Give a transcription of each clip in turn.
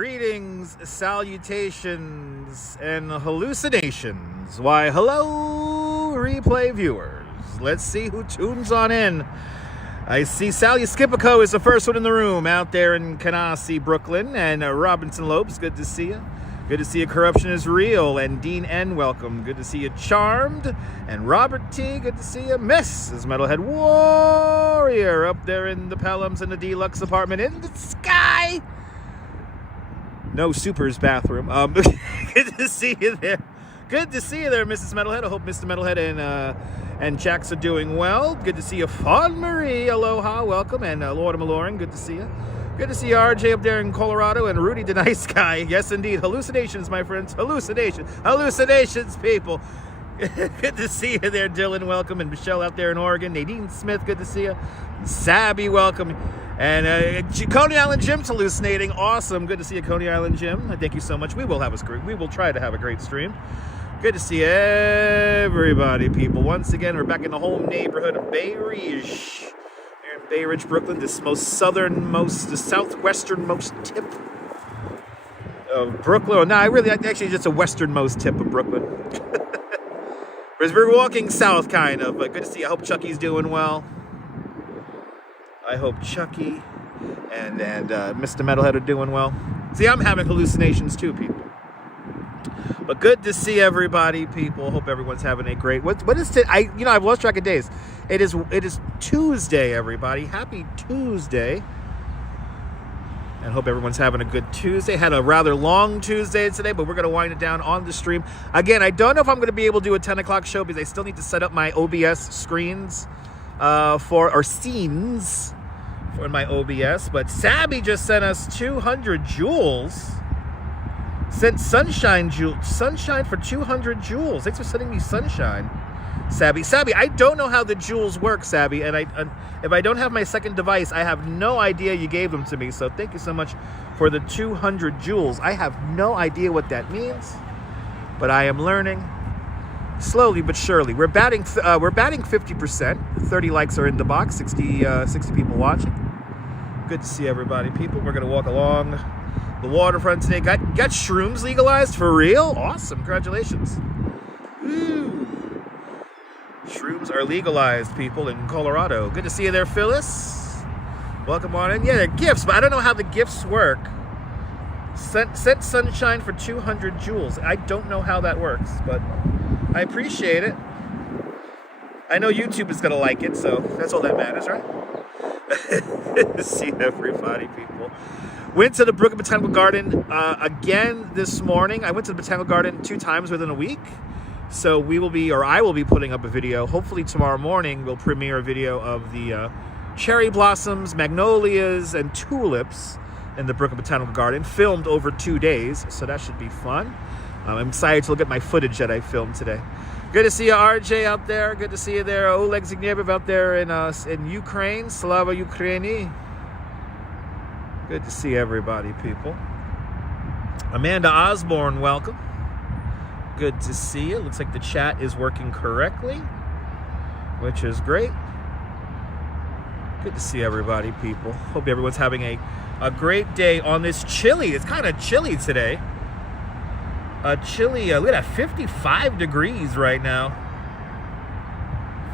Greetings, salutations, and hallucinations. Why, hello, replay viewers. Let's see who tunes on in. I see Sally Skipico is the first one in the room out there in Coney, Brooklyn. And Robinson Lopes, good to see you. Good to see you. Corruption is Real. And Dean N, welcome. Good to see you. Charmed. And Robert T, good to see you. Mrs. Metalhead Warrior up there in the Pelhams in the deluxe apartment in the sky. No Super's bathroom. Good to see you there. Good to see you there, Mrs. Metalhead. I hope Mr. Metalhead and Jax are doing well. Good to see you, Fawn Marie. Aloha, welcome. And Lord of Maloran, good to see you. Good to see you, RJ up there in Colorado, and Rudy the Nice Guy. Yes, indeed. Hallucinations, my friends. Hallucinations, people. Good to see you there, Dylan. Welcome. And Michelle out there in Oregon. Nadine Smith, good to see you. Sabby, welcome. And Coney Island Jim's hallucinating. Awesome. Good to see you, Coney Island Jim. Thank you so much. We will try to have a great stream. Good to see everybody, people. Once again, we're back in the home neighborhood of Bay Ridge. Here in Bay Ridge, Brooklyn, the southwesternmost tip of Brooklyn. Actually, just a westernmost tip of Brooklyn. We're walking south, kind of. But good to see you. I hope Chucky's doing well. I hope Chucky and Mr. Metalhead are doing well. See, I'm having hallucinations too, people. But good to see everybody, people. Hope everyone's having a great. What is today? I've lost track of days. It is Tuesday, everybody. Happy Tuesday. And hope everyone's having a good Tuesday. Had a rather long Tuesday today, but we're going to wind it down on the stream. Again, I don't know if I'm going to be able to do a 10 o'clock show because I still need to set up my OBS screens scenes for my OBS. But Sabby just sent us 200 joules. Sent sunshine for 200 joules. Thanks for sending me sunshine, Sabby. I don't know how the joules work, Sabby, and if I don't have my second device, I have no idea you gave them to me. So thank you so much for the 200 joules. I have no idea what that means, but I am learning slowly but surely. We're batting 50%. 30 likes are in the box. 60 people watching. Good to see everybody, people. We're gonna walk along the waterfront today. Got shrooms legalized for real? Awesome, congratulations. Woo. Shrooms are legalized, people, in Colorado. Good to see you there, Phyllis. Welcome on in. Yeah, they're gifts, but I don't know how the gifts work. Sent sunshine for 200 joules. I don't know how that works, but I appreciate it. I know YouTube is gonna like it, so that's all that matters, right? See everybody, people. Went to the Brooklyn Botanical Garden again this morning. I went to the Botanical Garden 2 times within a week. So I will be putting up a video. Hopefully tomorrow morning we'll premiere a video of the cherry blossoms, magnolias, and tulips in the Brooklyn Botanical Garden, filmed over 2 days. So that should be fun. I'm excited to look at my footage that I filmed today. Good to see you, RJ, out there. Good to see you there, Oleg Zygniev out there in Ukraine. Slava Ukraini. Good to see everybody, people. Amanda Osborne, welcome. Good to see you. Looks like the chat is working correctly, which is great. Good to see everybody, people. Hope everyone's having a great day on this chilly. It's kind of chilly today. Look at that, 55 degrees right now.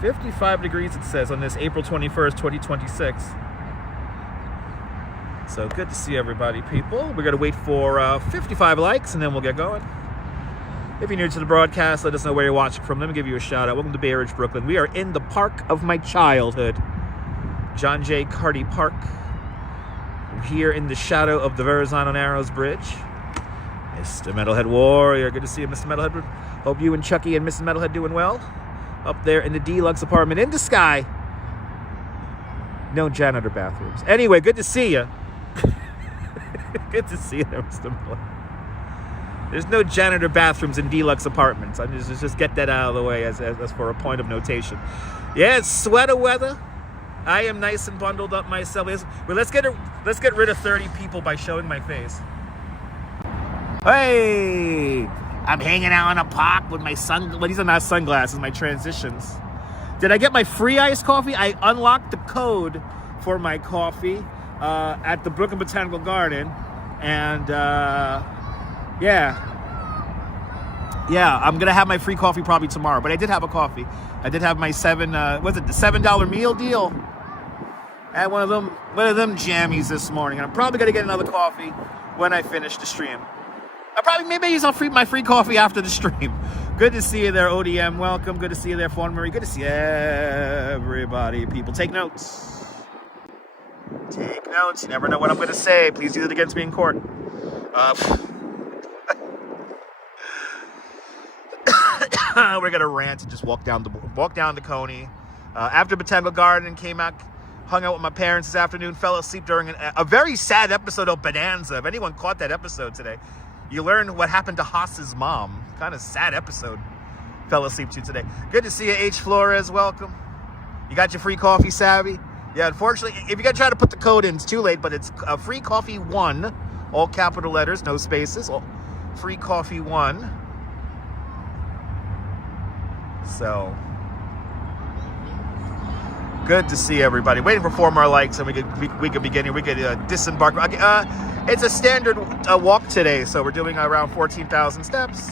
55 degrees, it says, on this April 21st, 2026. So good to see everybody, people. We're going to wait for 55 likes, and then we'll get going. If you're new to the broadcast, let us know where you're watching from. Let me give you a shout out. Welcome to Bay Ridge, Brooklyn. We are in the park of my childhood. John J. Carty Park. We're here in the shadow of the Verrazzano Bridge. Mr. Metalhead Warrior. Good to see you, Mr. Metalhead. Hope you and Chucky and Mrs. Metalhead doing well. Up there in the deluxe apartment in the sky. No janitor bathrooms. Anyway, good to see you. Good to see you there, Mr. Metalhead. There's no janitor bathrooms in deluxe apartments. I just get that out of the way as for a point of notation. Yeah, it's sweater weather. I am nice and bundled up myself. Well, let's get rid of 30 people by showing my face. Hey, I'm hanging out in a park with my well, these are not sunglasses, my transitions. Did I get my free iced coffee? I unlocked the code for my coffee at the Brooklyn Botanical Garden, And yeah, I'm gonna have my free coffee probably tomorrow. But I did have a coffee. I did have my the $7 meal deal. I had one of them jammies this morning. And I'm probably gonna get another coffee when I finish the stream. I probably maybe use my free coffee after the stream. Good to see you there, ODM. Welcome. Good to see you there, Fawn Marie. Good to see everybody. People, take notes. Take notes. You never know what I'm going to say. Please use it against me in court. We're going to rant and just walk down to Coney. After Botanical Garden, came out, hung out with my parents this afternoon, fell asleep during a very sad episode of Bonanza. If anyone caught that episode today, you learned what happened to Haas's mom. Kind of sad episode. Fell asleep to today. Good to see you, H. Flores. Welcome. You got your free coffee, Savvy? Yeah, unfortunately, if you got to try to put the code in, it's too late, but it's free coffee 1. All capital letters, no spaces. Free coffee 1. So, good to see everybody. Waiting for 4 more likes, and we could begin. We could disembark. It's a standard walk today, so we're doing around 14,000 steps.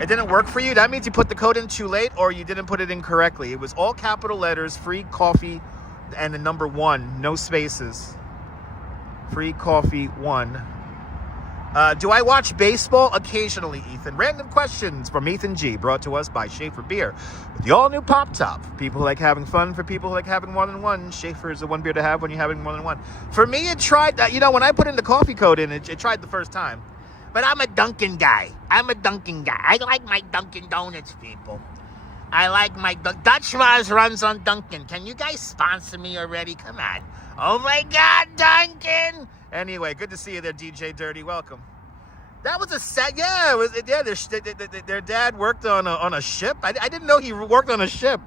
It didn't work for you. That means you put the code in too late, or you didn't put it in correctly. It was all capital letters, free coffee, and the number 1, no spaces. Free coffee 1. Do I watch baseball? Occasionally, Ethan. Random questions from Ethan G, brought to us by Schaefer Beer. With the all-new Pop Top. People who like having fun, for people who like having more than one. Schaefer is the one beer to have when you're having more than one. For me, it tried, when I put in the coffee code in, it tried the first time. But I'm a Dunkin' guy. I like my Dunkin' Donuts, people. I like my Dutch Mars runs on Dunkin'. Can you guys sponsor me already? Come on. Oh my God, Dunkin'. Anyway, good to see you there, DJ Dirty. Welcome. That was a sad. Yeah, their dad worked on a ship. I didn't know he worked on a ship.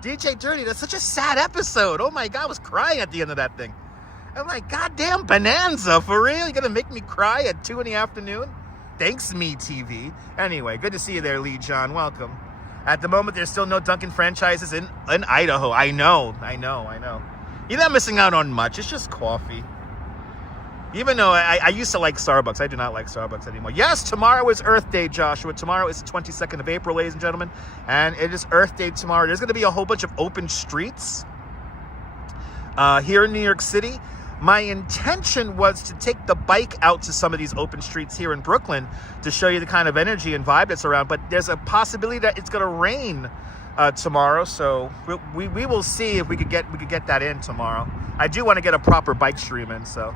DJ Dirty. That's such a sad episode. Oh my God, I was crying at the end of that thing. I'm like, goddamn Bonanza, for real? You're gonna make me cry at 2 in the afternoon? Thanks, me TV. Anyway, good to see you there, Lee John. Welcome. At the moment, there's still no Dunkin' franchises in Idaho. I know. You're not missing out on much. It's just coffee. Even though I used to like Starbucks, I do not like Starbucks anymore. Yes, tomorrow is Earth Day, Joshua. Tomorrow is the 22nd of April, ladies and gentlemen. And it is Earth Day tomorrow. There's going to be a whole bunch of open streets here in New York City. My intention was to take the bike out to some of these open streets here in Brooklyn to show you the kind of energy and vibe that's around. But there's a possibility that it's going to rain tomorrow. So we will see if we could get that in tomorrow. I do want to get a proper bike stream in, so...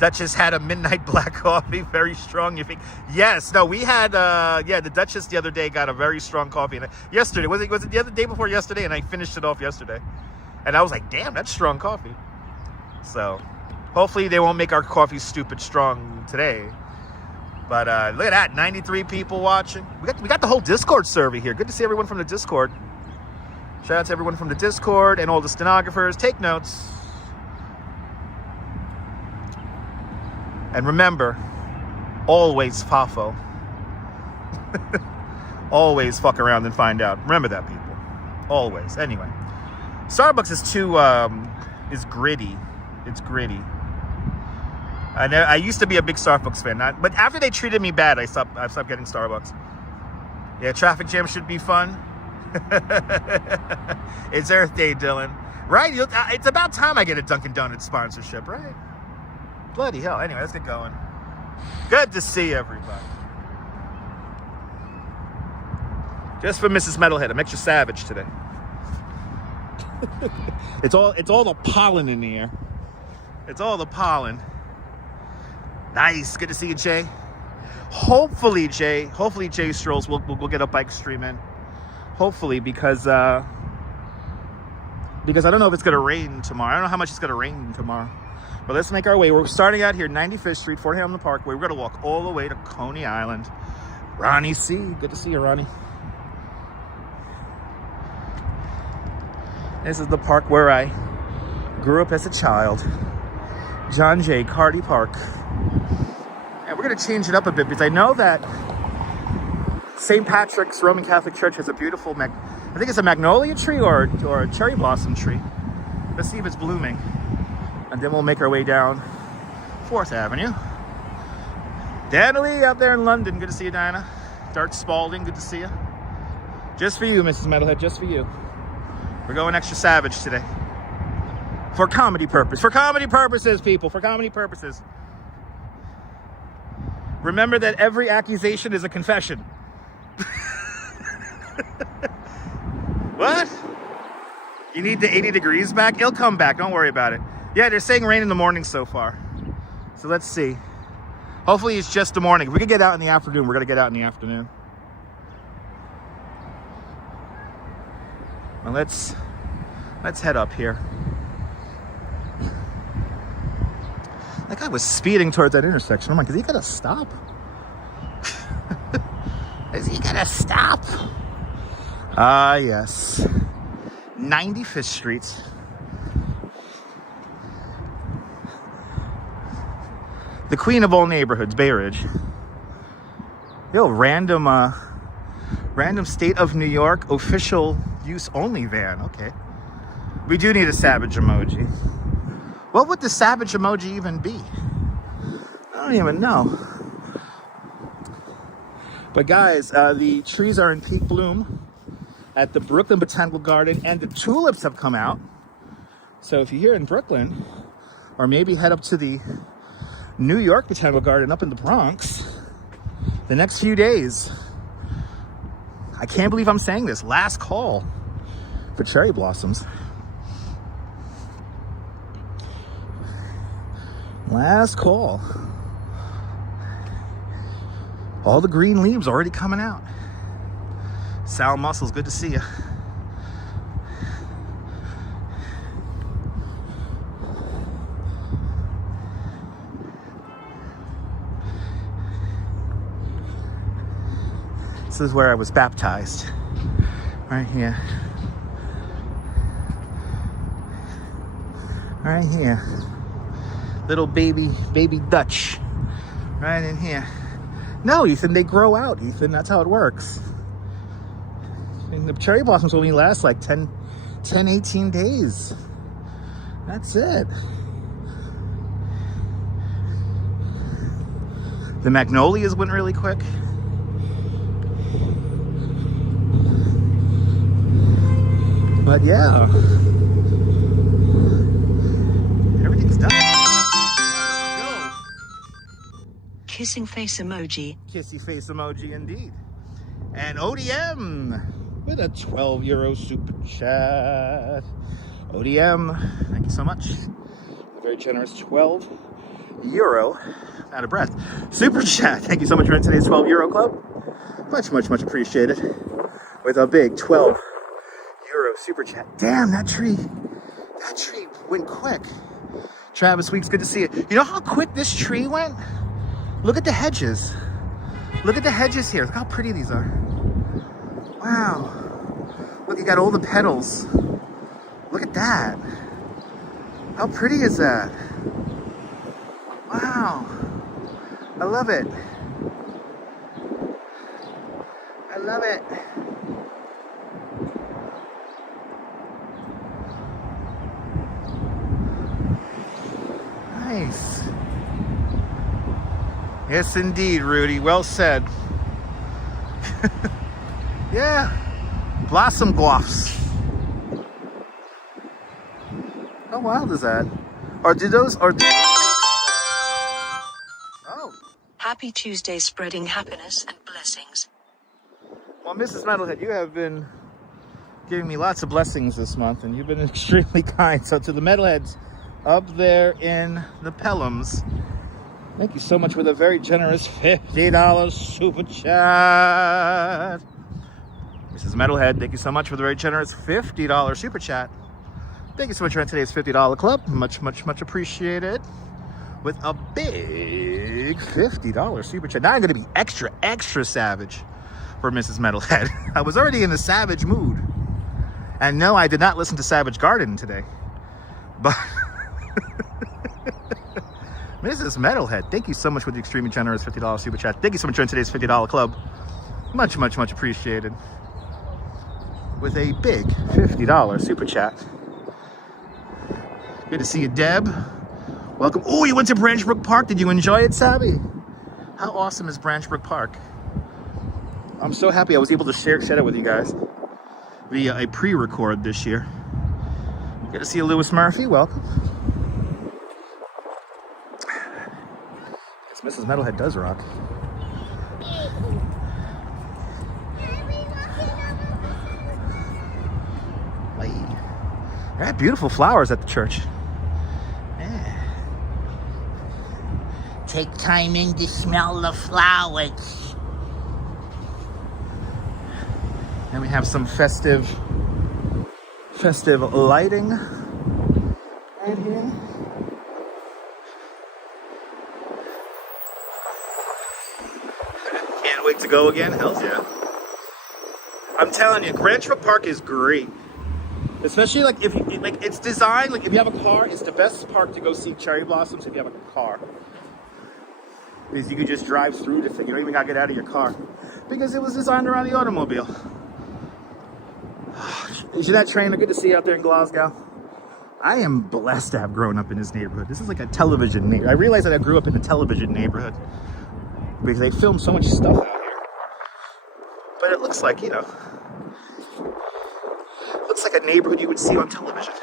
Duchess had a midnight black coffee, very strong. You think? Yes. No, we had, the Duchess the other day got a very strong coffee. And yesterday, was it the other day before yesterday? And I finished it off yesterday. And I was like, damn, that's strong coffee. So, hopefully they won't make our coffee stupid strong today. But look at that, 93 people watching. We got the whole Discord server here. Good to see everyone from the Discord. Shout out to everyone from the Discord and all the stenographers. Take notes. And remember, always FAFO. Always fuck around and find out. Remember that, people. Always. Anyway. Starbucks is too, is gritty. It's gritty. I used to be a big Starbucks fan, but after they treated me bad, I stopped getting Starbucks. Yeah, traffic jam should be fun. It's Earth Day, Dylan. Right? It's about time I get a Dunkin' Donuts sponsorship, right? Bloody hell. Anyway, let's get going. Good to see everybody. Just for Mrs. Metalhead, I'm extra savage today. It's all the pollen in the air. It's all the pollen. Nice. Good to see you, Jay. Hopefully Jay strolls. We'll get a bike stream in. Hopefully, because I don't know if it's gonna rain tomorrow. I don't know how much it's gonna rain tomorrow. But let's make our way. We're starting out here, 95th Street, Fort Hamilton Parkway. We're going to walk all the way to Coney Island. Ronnie C. Good to see you, Ronnie. This is the park where I grew up as a child. John Jay, Carty Park. And we're going to change it up a bit because I know that St. Patrick's Roman Catholic Church has a beautiful, I think it's a magnolia tree or a cherry blossom tree. Let's see if it's blooming. And then we'll make our way down 4th Avenue. Danny out there in London, good to see you, Dinah. Dart Spalding, good to see you. Just for you, Mrs. Metalhead, just for you. We're going extra savage today. For comedy purpose. For comedy purposes, people. For comedy purposes. Remember that every accusation is a confession. What? You need the 80 degrees back? It'll come back. Don't worry about it. Yeah, they're saying rain in the morning so far. So let's see. Hopefully it's just the morning. If we could get out in the afternoon, we're going to get out in the afternoon. Well, let's head up here. That guy was speeding towards that intersection. I'm like, is he gonna stop? Is he gonna stop? Ah, yes. 95th Street. The queen of all neighborhoods, Bay Ridge. Yo, random state of New York official use only van. Okay. We do need a savage emoji. What would the savage emoji even be? I don't even know. But guys, the trees are in peak bloom at the Brooklyn Botanical Garden, and the tulips have come out. So if you're here in Brooklyn, or maybe head up to the New York Botanical Garden up in the Bronx, the next few days, I can't believe I'm saying this, last call for cherry blossoms. Last call. All the green leaves already coming out. Sal Muscles, good to see you. This is where I was baptized. Right here. Right here. Little baby Dutch. Right in here. No, Ethan, they grow out, Ethan. That's how it works. And the cherry blossoms only last like 10, 18 days. That's it. The magnolias went really quick. But yeah. Everything's done. Kissing face emoji. Kissy face emoji indeed. And ODM with a €12 super chat. ODM, thank you so much. A very generous €12. Out of breath. Super chat. Thank you so much for today's €12 club. Much appreciated. With a big €12 super chat. Damn, that tree went quick. Travis Weeks, good to see you. You know how quick this tree went? Look at the hedges. Look at the hedges here. Look how pretty these are. Wow. Look, you got all the petals. Look at that. How pretty is that? Wow. I love it. I love it. Nice. Yes, indeed, Rudy. Well said. Yeah. Blossom gloss. How wild is that? Or do those... Oh. Happy Tuesday, spreading happiness and blessings. Well, Mrs. Metalhead, you have been giving me lots of blessings this month, and you've been extremely kind. So to the Metalheads up there in the Pelhams, thank you so much for the very generous $50 super chat. Mrs. Metalhead, thank you so much for the very generous $50 super chat. Thank you so much for today's $50 club. Much appreciated. With a big $50 super chat. Now I'm going to be extra savage for Mrs. Metalhead. I was already in the savage mood. And no, I did not listen to Savage Garden today. But Mrs. Metalhead, thank you so much for the extremely generous $50 super chat. Thank you so much for today's $50 club. Much appreciated. With a big $50 super chat. Good to see you, Deb. Welcome. Oh, you went to Branchbrook Park. Did you enjoy it, Sabby? How awesome is Branchbrook Park? I'm so happy I was able to share it with you guys via a pre-record this year. Good to see you, Lewis Murphy. Welcome. Guess Mrs. Metalhead does rock. They have beautiful flowers at the church. Yeah. Take time in to smell the flowers. And we have some festive lighting right here. Can't wait to go again. Hells yeah. I'm telling you, Branchbrook Park is great. Especially like if you, like it's designed like if you have a car, it's the best park to go see cherry blossoms if you have a car. Because you could just drive through the thing. You don't even gotta get out of your car. Because it was designed around the automobile. Is that trainer good to see you out there in Glasgow? I am blessed to have grown up in this neighborhood. This is like a television neighborhood. I realized that I grew up in a television neighborhood. Because they film so much stuff out here. But it looks like, you know, looks like a neighborhood you would see on television.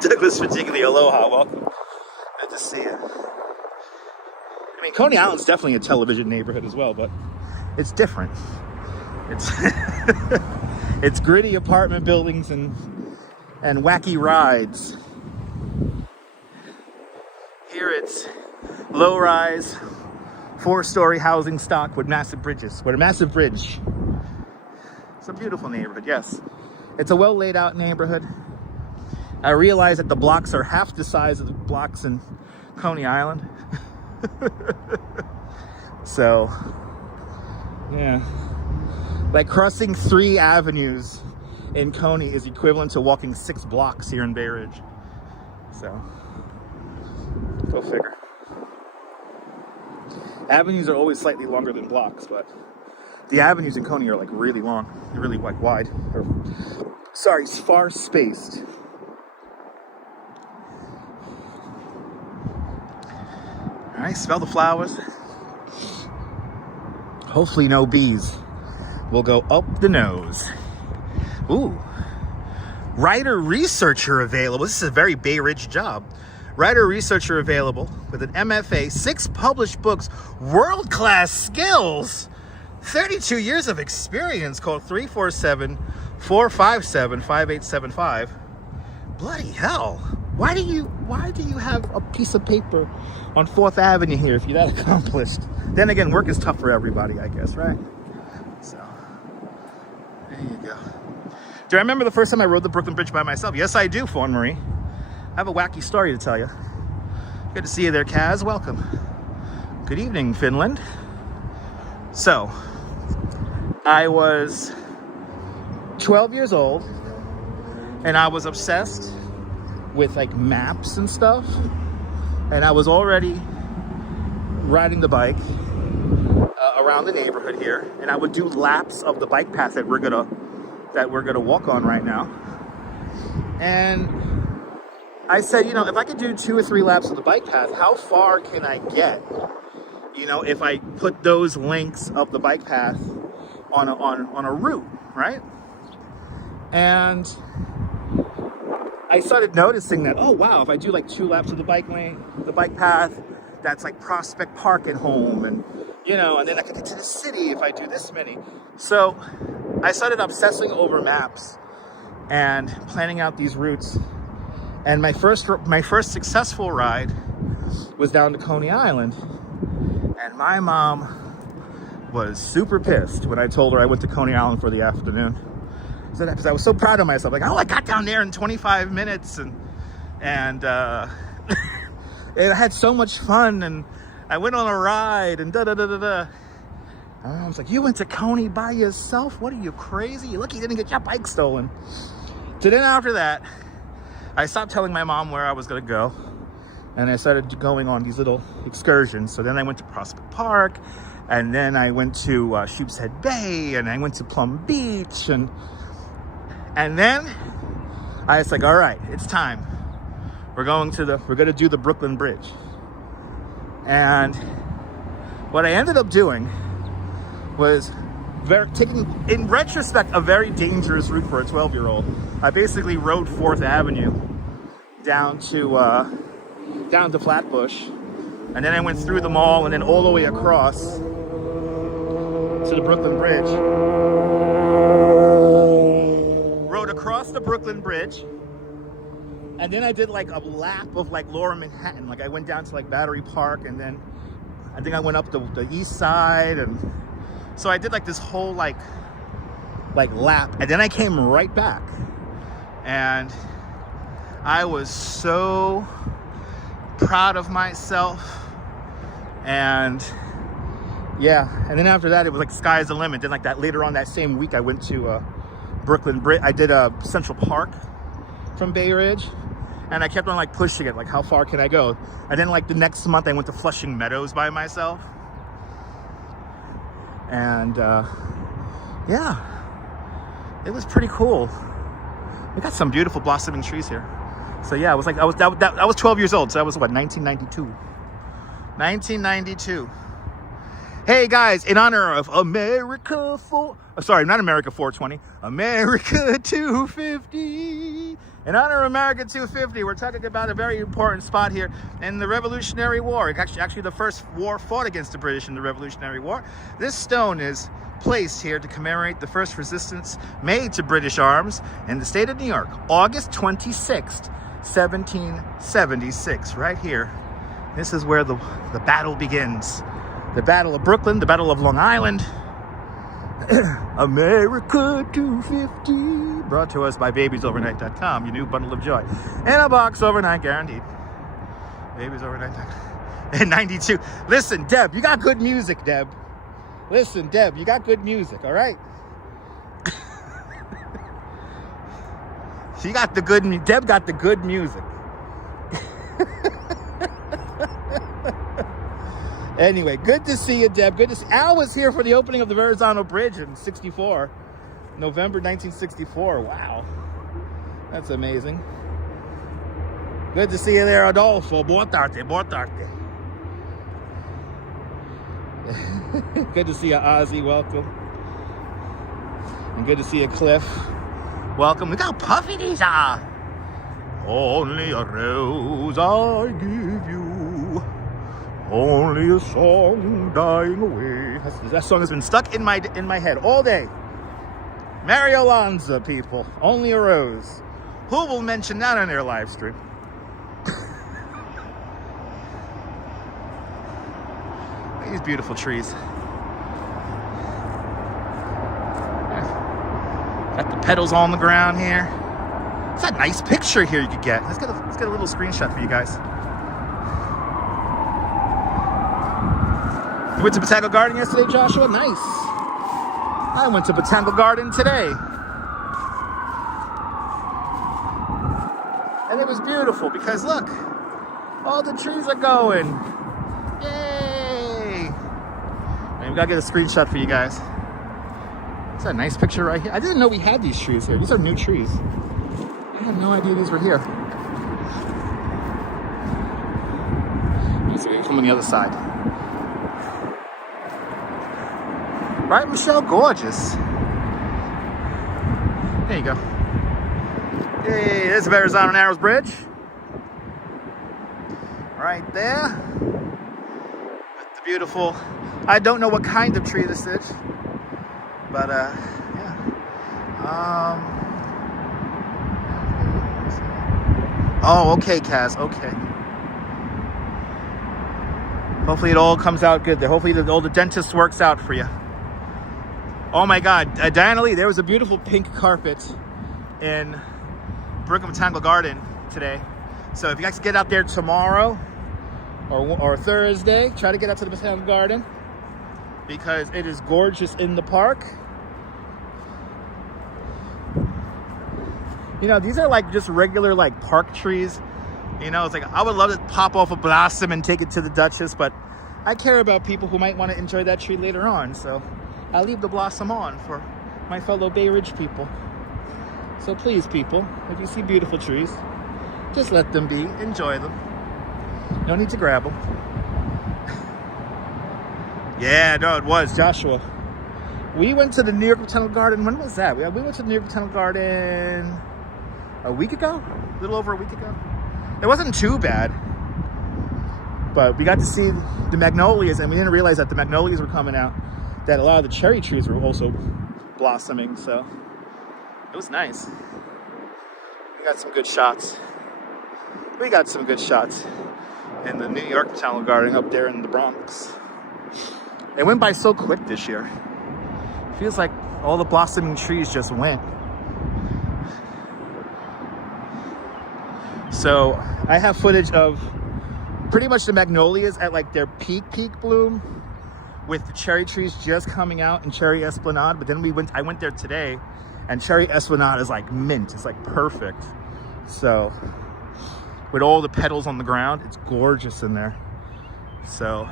Douglas Virginia, aloha, welcome. Good to see you. I mean, Coney Island's definitely a television neighborhood as well, but it's different. It's it's gritty apartment buildings and wacky rides. Here it's low-rise, 4-story housing stock with massive bridges. With a massive bridge. It's a beautiful neighborhood, yes. It's a well laid out neighborhood. I realize that the blocks are half the size of the blocks in Coney Island. So, yeah. Like crossing 3 avenues in Coney is equivalent to walking 6 blocks here in Bay Ridge. So, go figure. Avenues are always slightly longer than blocks, but the avenues in Coney are like really long. They're really like wide. Or, sorry, far spaced. All right, smell the flowers. Hopefully no bees will go up the nose. Ooh. Writer-researcher available. This is a very Bay Ridge job. Writer-researcher available with an MFA, 6 published books, world-class skills, 32 years of experience. Call 347-457-5875. Bloody hell. Why do you have a piece of paper on 4th Avenue here if you're that accomplished? Then again, work is tough for everybody, I guess, right? So, there you go. Do I remember the first time I rode the Brooklyn Bridge by myself? Yes, I do, Fawn Marie. I have a wacky story to tell you. Good to see you there, Kaz. Welcome. Good evening, Finland. So, I was 12 years old, and I was obsessed with like maps and stuff, and I was already riding the bike around the neighborhood here, and I would do laps of the bike path that we're gonna walk on right now. And I said, you know, if I could do 2 or 3 laps of the bike path, how far can I get? You know, if I put those links of the bike path on a route, right? And I started noticing that, oh wow, if I do like 2 laps of the bike lane, the bike path, that's like Prospect Park at home, and you know, and then I could get to the city if I do this many. So I started obsessing over maps and planning out these routes. And my first successful ride was down to Coney Island, and my mom was super pissed when I told her I went to Coney Island for the afternoon. So that, because I was so proud of myself, like, oh, I got down there in 25 minutes, and I had so much fun, and I went on a ride, and da-da-da-da-da. And I was like, you went to Coney by yourself? What are you, crazy? You're lucky you didn't get your bike stolen. So then after that, I stopped telling my mom where I was going to go, and I started going on these little excursions. So then I went to Prospect Park, and then I went to Sheepshead Bay, and I went to Plum Beach, and then I was like, all right, it's time. we're going to do the Brooklyn Bridge. And what I ended up doing was taking, in retrospect, a very dangerous route for a 12-year-old. I basically rode 4th Avenue down to Flatbush, and then I went through the mall and then all the way across to the Brooklyn Bridge. Rode across the Brooklyn Bridge, and then I did like a lap of like Lower Manhattan. Like I went down to like Battery Park, and then I think I went up the east side, and so I did like this whole like lap, and then I came right back, and I was so proud of myself. And yeah, and then after that it was like sky's the limit. Then like that later on that same week I went to Brooklyn Bridge. I did Central Park from Bay Ridge, and I kept on like pushing it, like how far can I go? And then like the next month I went to Flushing Meadows by myself, and yeah, it was pretty cool. We got some beautiful blossoming trees here. So yeah, I was 12 years old, so that was what, 1992. Hey guys, in honor of America 420, America 250. In honor of America 250, we're talking about a very important spot here in the Revolutionary War. Actually the first war fought against the British in the Revolutionary War. This stone is placed here to commemorate the first resistance made to British arms in the state of New York, August 26th, 1776, right here. This is where the battle begins. The Battle of Brooklyn, the Battle of Long Island. America 250, brought to us by babiesovernight.com, your new bundle of joy. In a box overnight guaranteed. Babiesovernight.com. In 92. Listen, Deb, you got good music, Deb. Listen, Deb, you got good music, all right? Deb got the good music. Anyway, good to see you, Deb. Good to see Al was here for the opening of the Verrazzano Bridge in '64. November 1964. Wow. That's amazing. Good to see you there, Adolfo. Boa tarde. Good to see you, Ozzy. Welcome. And good to see you, Cliff. Welcome. Look how puffy these are. Only a rose I give you. Only a song dying away. That song has been stuck in my head all day. Mario Lanza, people. Only a rose. Who will mention that on their live stream? These beautiful trees. Got the petals on the ground here. It's a nice picture here you could get. Let's get a little screenshot for you guys. You went to Botanical Garden yesterday, Joshua? Nice. I went to Botanical Garden today. And it was beautiful because look, all the trees are going. Yay! And we gotta get a screenshot for you guys. It's a nice picture right here. I didn't know we had these trees here. These are new trees. I had no idea these were here. Let's see, come on the other side. Right, Michelle? Gorgeous. There you go. Hey, there's the Verrazzano Narrows Bridge. Right there. With the beautiful, I don't know what kind of tree this is, but yeah. Oh, okay, Kaz, okay. Hopefully it all comes out good there. Hopefully all the dentist works out for you. Oh my God, Diana Lee, there was a beautiful pink carpet in Brooklyn Botanical Garden today. So if you guys get out there tomorrow or Thursday, try to get out to the Botanical Garden because it is gorgeous in the park. You know, these are like just regular like park trees. You know, it's like I would love to pop off a blossom and take it to the Duchess, but I care about people who might want to enjoy that tree later on. So I leave the blossom on for my fellow Bay Ridge people. So please, people, if you see beautiful trees, Just let them be. Enjoy them. No need to grab them. Yeah, no, it was Joshua. We went to the New York Botanical Garden. When was that? We went to the New York Botanical Garden a week ago? A little over a week ago. It wasn't too bad. But we got to see the magnolias, and we didn't realize that the magnolias were coming out, that a lot of the cherry trees were also blossoming, so it was nice. We got some good shots. We got some good shots in the New York Botanical Garden up there in the Bronx. It went by so quick this year. Feels like all the blossoming trees just went. So I have footage of pretty much the magnolias at like their peak bloom, with the cherry trees just coming out in Cherry Esplanade. But then I went there today, and Cherry Esplanade is like mint. It's like perfect. So with all the petals on the ground, it's gorgeous in there. So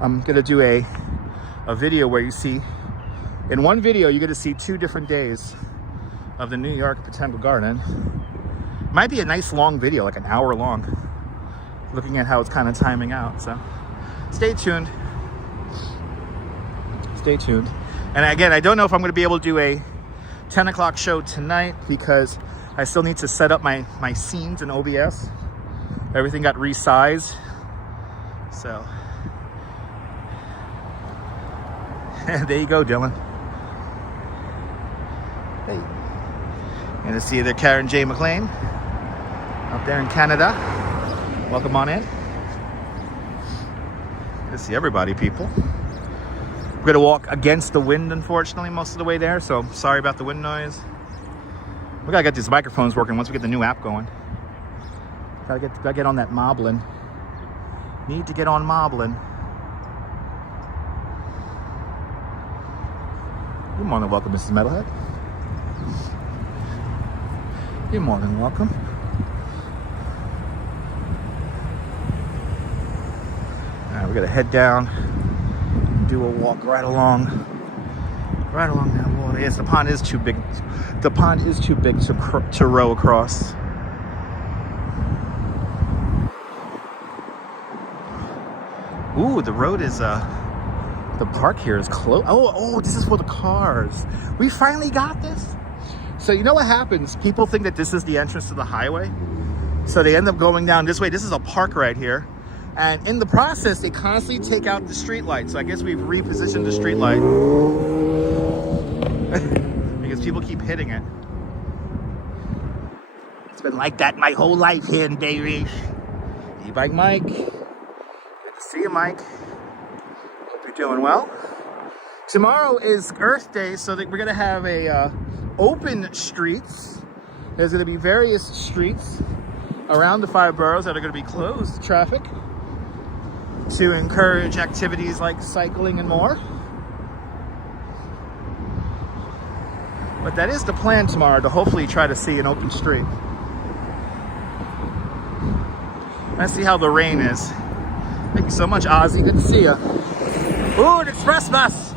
I'm gonna do a video where you see, in one video you get to see 2 different days of the New York Botanical Garden. Might be a nice long video, like an hour long, looking at how it's kind of timing out. So stay tuned. Stay tuned. And again, I don't know if I'm going to be able to do a 10 o'clock show tonight, because I still need to set up my scenes in OBS. Everything got resized. So there you go, Dylan. Hey. Gonna see there Karen J. McLean up there in Canada. Welcome on in. Good to see everybody, people. We're gonna walk against the wind, unfortunately, most of the way there, so sorry about the wind noise. We gotta get these microphones working once we get the new app going. Gotta get on that moblin. Need to get on moblin. You're more than welcome, Mrs. Metalhead. You're more than welcome. Alright, we gotta head down and do a walk right along that water. Yes, the pond is too big. The pond is too big to row across. Ooh, the road is the park here is closed. Oh, this is for the cars. We finally got this. So you know what happens? People think that this is the entrance to the highway, so they end up going down this way. This is a park right here, and in the process, they constantly take out the street light. So I guess we've repositioned the street light because people keep hitting it. It's been like that my whole life here in Bay Ridge. E-Bike Mike, good to see you, Mike. Hope you're doing well. Tomorrow is Earth Day, so that we're gonna have a open streets. There's going to be various streets around the 5 boroughs that are going to be closed to traffic to encourage activities like cycling and more. But that is the plan tomorrow, to hopefully try to see an open street. Let's see how the rain is. Thank you so much, Ozzy. Good to see you. Ooh, an express bus.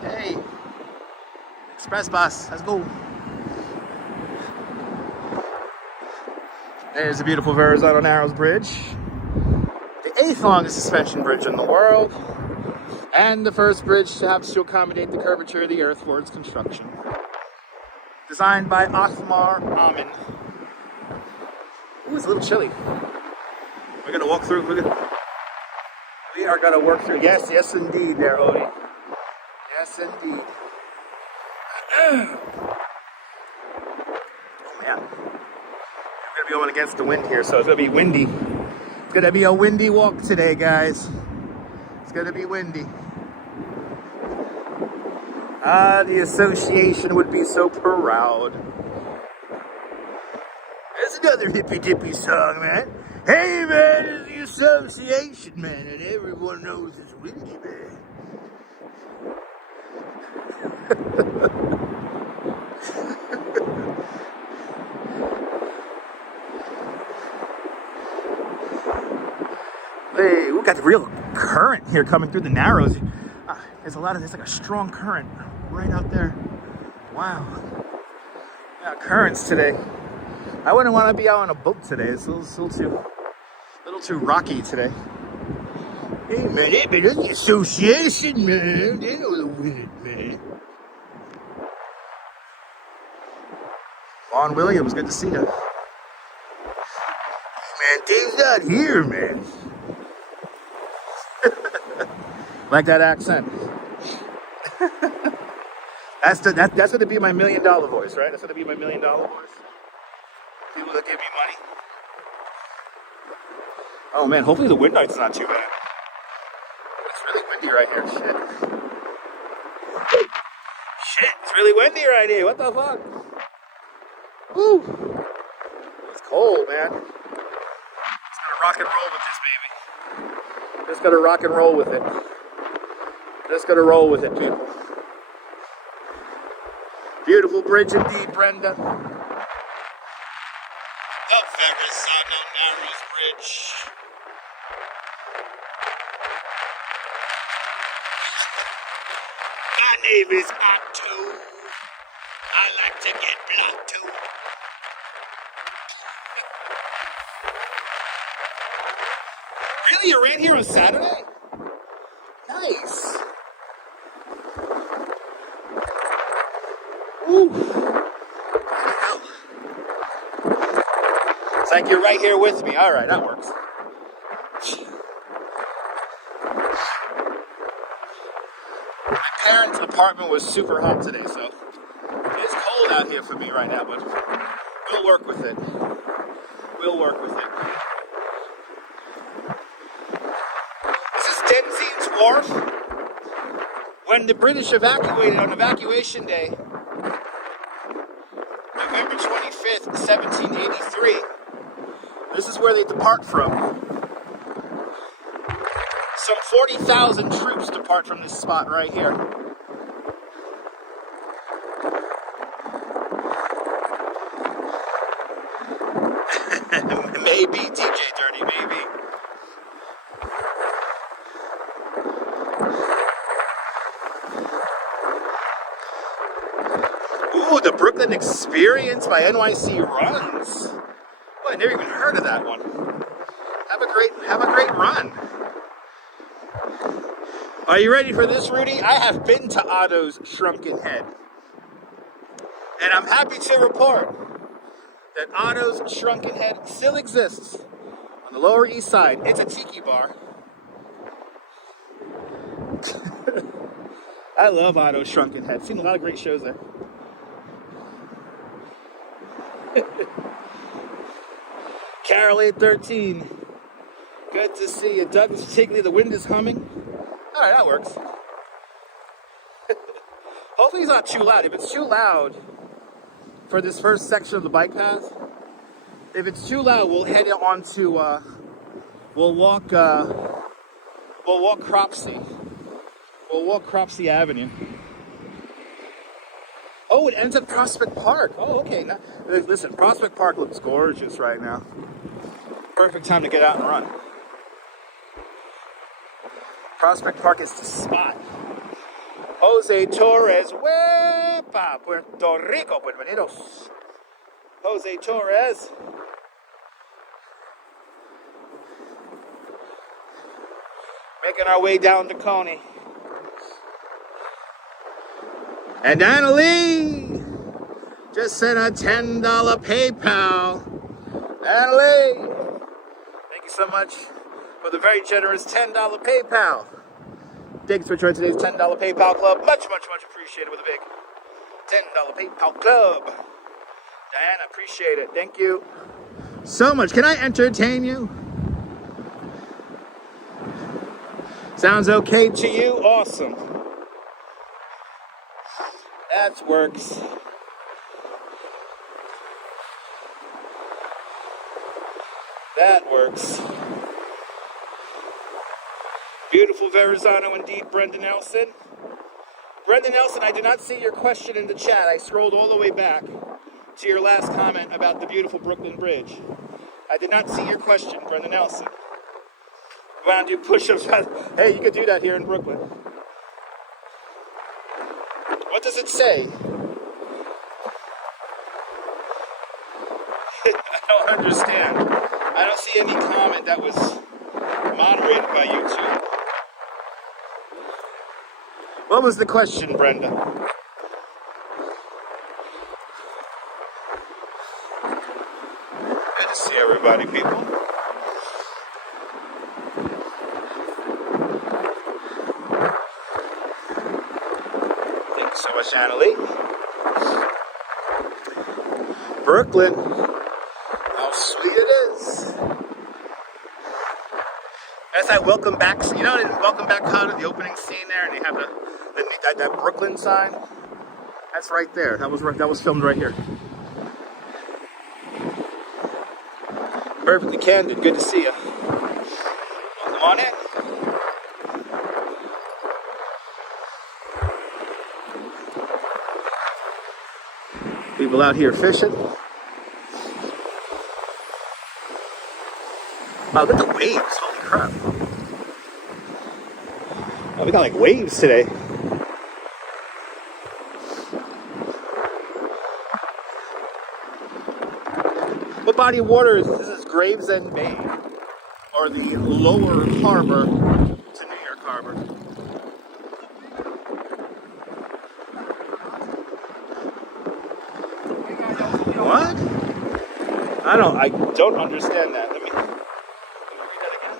Hey. Express bus, let's go. There's a beautiful Verrazzano Bridge, the 8th longest suspension bridge in the world, and the first bridge to have to accommodate the curvature of the earth for its construction. Designed by Othmar Amin. Ooh, it's a little chilly. We're gonna walk through. We are gonna work through. Yes, indeed, there, Odie. Yes, indeed. Oh man, I'm gonna be going against the wind here, so it's gonna be windy. It's gonna be a windy walk today, guys. It's gonna be windy. The association would be so proud. There's another hippy dippy song, man. Hey man, it's the association, man, and everyone knows it's windy, man. Hey, we got the real current here coming through the Narrows. There's like a strong current right out there. Wow. Yeah, currents today. I wouldn't want to be out on a boat today. It's a little too rocky today. Hey man, hey man, that's the association, man. They know the wind, man. Vaughn Williams, good to see you. Man, Dave's not here, man. Like that accent. That's gonna be my $1 million voice, right? That's gonna be my $1 million voice. People that give me money. Oh man, hopefully the wind night's not too bad. It's really windy right here. Shit, it's really windy right here. What the fuck? Woo! It's cold, man. Just gotta rock and roll with this baby. Just gotta rock and roll with it. Just gotta roll with it, people. Beautiful bridge indeed, Brenda. The Verrazzano Bridge. My name is Otto. I like to get blocked too. Really? You ran here on Saturday? Nice. Ooh. It's like you're right here with me. All right, that works. My parents' apartment was super hot today, so it's cold out here for me right now, but we'll work with it. We'll work with it. This is Denzine's Wharf. When the British evacuated on Evacuation Day, November 25th, 1783, this is where they depart from. Some 40,000 troops depart from this spot right here. Maybe, DJ Dirty, maybe. Ooh, the Brooklyn Experience by NYC Runs. Well, I never even heard of that one. Have a great run. Are you ready for this, Rudy? I have been to Otto's Shrunken Head. And I'm happy to report that Otto's Shrunken Head still exists on the Lower East Side. It's a tiki bar. I love Otto's Shrunken Head. Seen a lot of great shows there. Carol 813. Good to see you. Douglas Tigley, the wind is humming. All right, that works. Hopefully it's not too loud. If it's too loud for this first section of the bike path, if it's too loud, we'll head on to, we'll walk Cropsy. We'll walk Cropsy Avenue. Oh, it ends at Prospect Park. Oh, okay. Now, listen, Prospect Park looks gorgeous right now. Perfect time to get out and run. Prospect Park is the spot. Jose Torres, Wepa, Puerto Rico, bienvenidos. Jose Torres. Making our way down to Coney. And Annalie just sent a $10 PayPal. Annalie, thank you so much for the very generous $10 PayPal. Thanks for joining today's $10 PayPal Club. Much, much, much appreciated with a big $10 PayPal Club. Diana, appreciate it. Thank you so much. Can I entertain you? Sounds okay to you? Awesome. That works. That works. Beautiful Verrazzano indeed, Brenda Nelson. Brenda Nelson, I did not see your question in the chat. I scrolled all the way back to your last comment about the beautiful Brooklyn Bridge. I did not see your question, Brenda Nelson. You want to do push-ups? Hey, you could do that here in Brooklyn. What does it say? I don't understand. I don't see any comment that was moderated by YouTube. What was the question, Brenda? Good to see everybody, people. Thank you so much, Annalie. Brooklyn. How sweet it is. That's that welcome back, you know, welcome back cut of the opening scene there, and they have that Brooklyn sign. That's right there. That was filmed right here. Perfectly candid. Good to see you. Welcome on in. People out here fishing. Wow, look at the waves. Holy crap. Oh, we got like waves today. What body of water is this? This is Gravesend Bay, or the lower harbor to New York Harbor. What? I don't understand that. Let me read that again.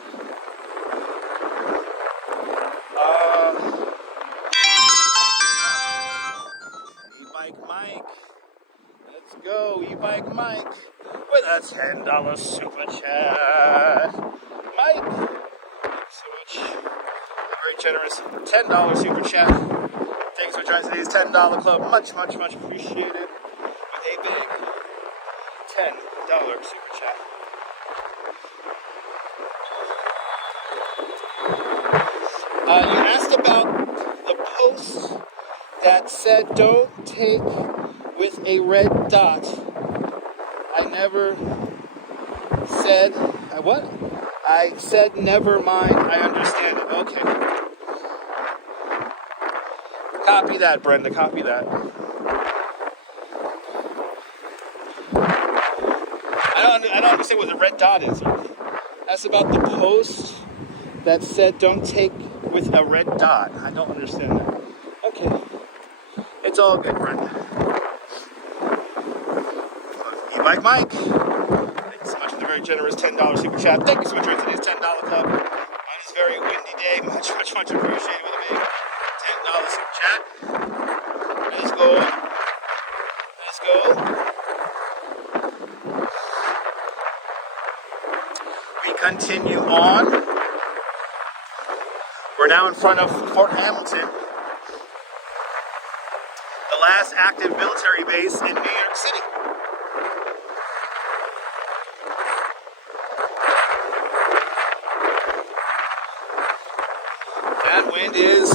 E-Bike Mike. Let's go, E-Bike Mike. With a $10 super chat. Mike, thanks so much. A very generous $10 super chat. Thanks for joining today's $10 club. Much, much, much appreciated. With a big $10 super chat. You asked about the post that said don't take with a red dot. I never said, what? I said never mind, I understand it. Okay. Copy that, Brenda, copy that. I don't understand what the red dot is. That's about the post that said don't take with a red dot. I don't understand that. Okay. It's all good, Brenda. E-Bike Mike. Thank you so much for the very generous $10 super chat. Thank you so much for today's $10 club. On this very windy day. Much, much, much appreciated with a big $10 super chat. Let's go. Let's go. We continue on. We're now in front of Fort Hamilton, the last active military base in New York City. That wind is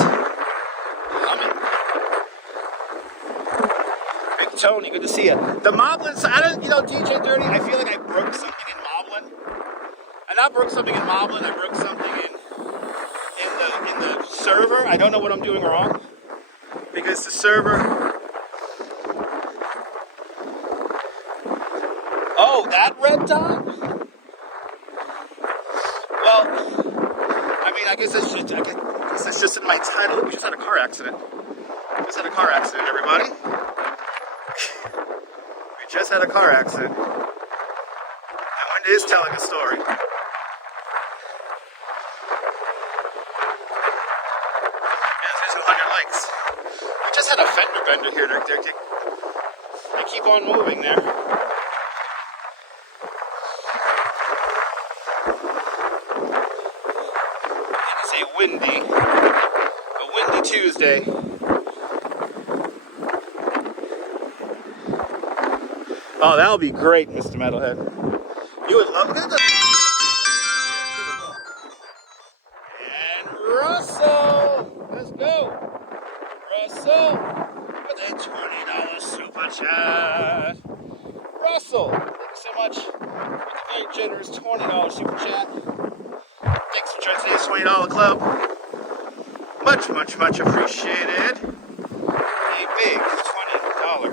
humming. Big Tony, good to see you. The Moblin, DJ Dirty, I feel like I broke something in Moblin. I not broke something in Moblin, I broke something in the server. I don't know what I'm doing wrong. Because the server... Oh, that red dot? Well, I mean, I guess that's just in my title. We just had a car accident. Everybody. We just had a car accident. That one is telling a story. We just had a fender bender here. They keep on moving there. It is a windy Tuesday. Oh, that'll be great, Mr. Metalhead. You would love it. And Russell, let's go. Russell, with a $20 super chat. Russell, thank you so much for the very generous $20 super chat. Thanks for joining today's $20 club. Much, much, much appreciated. A big $20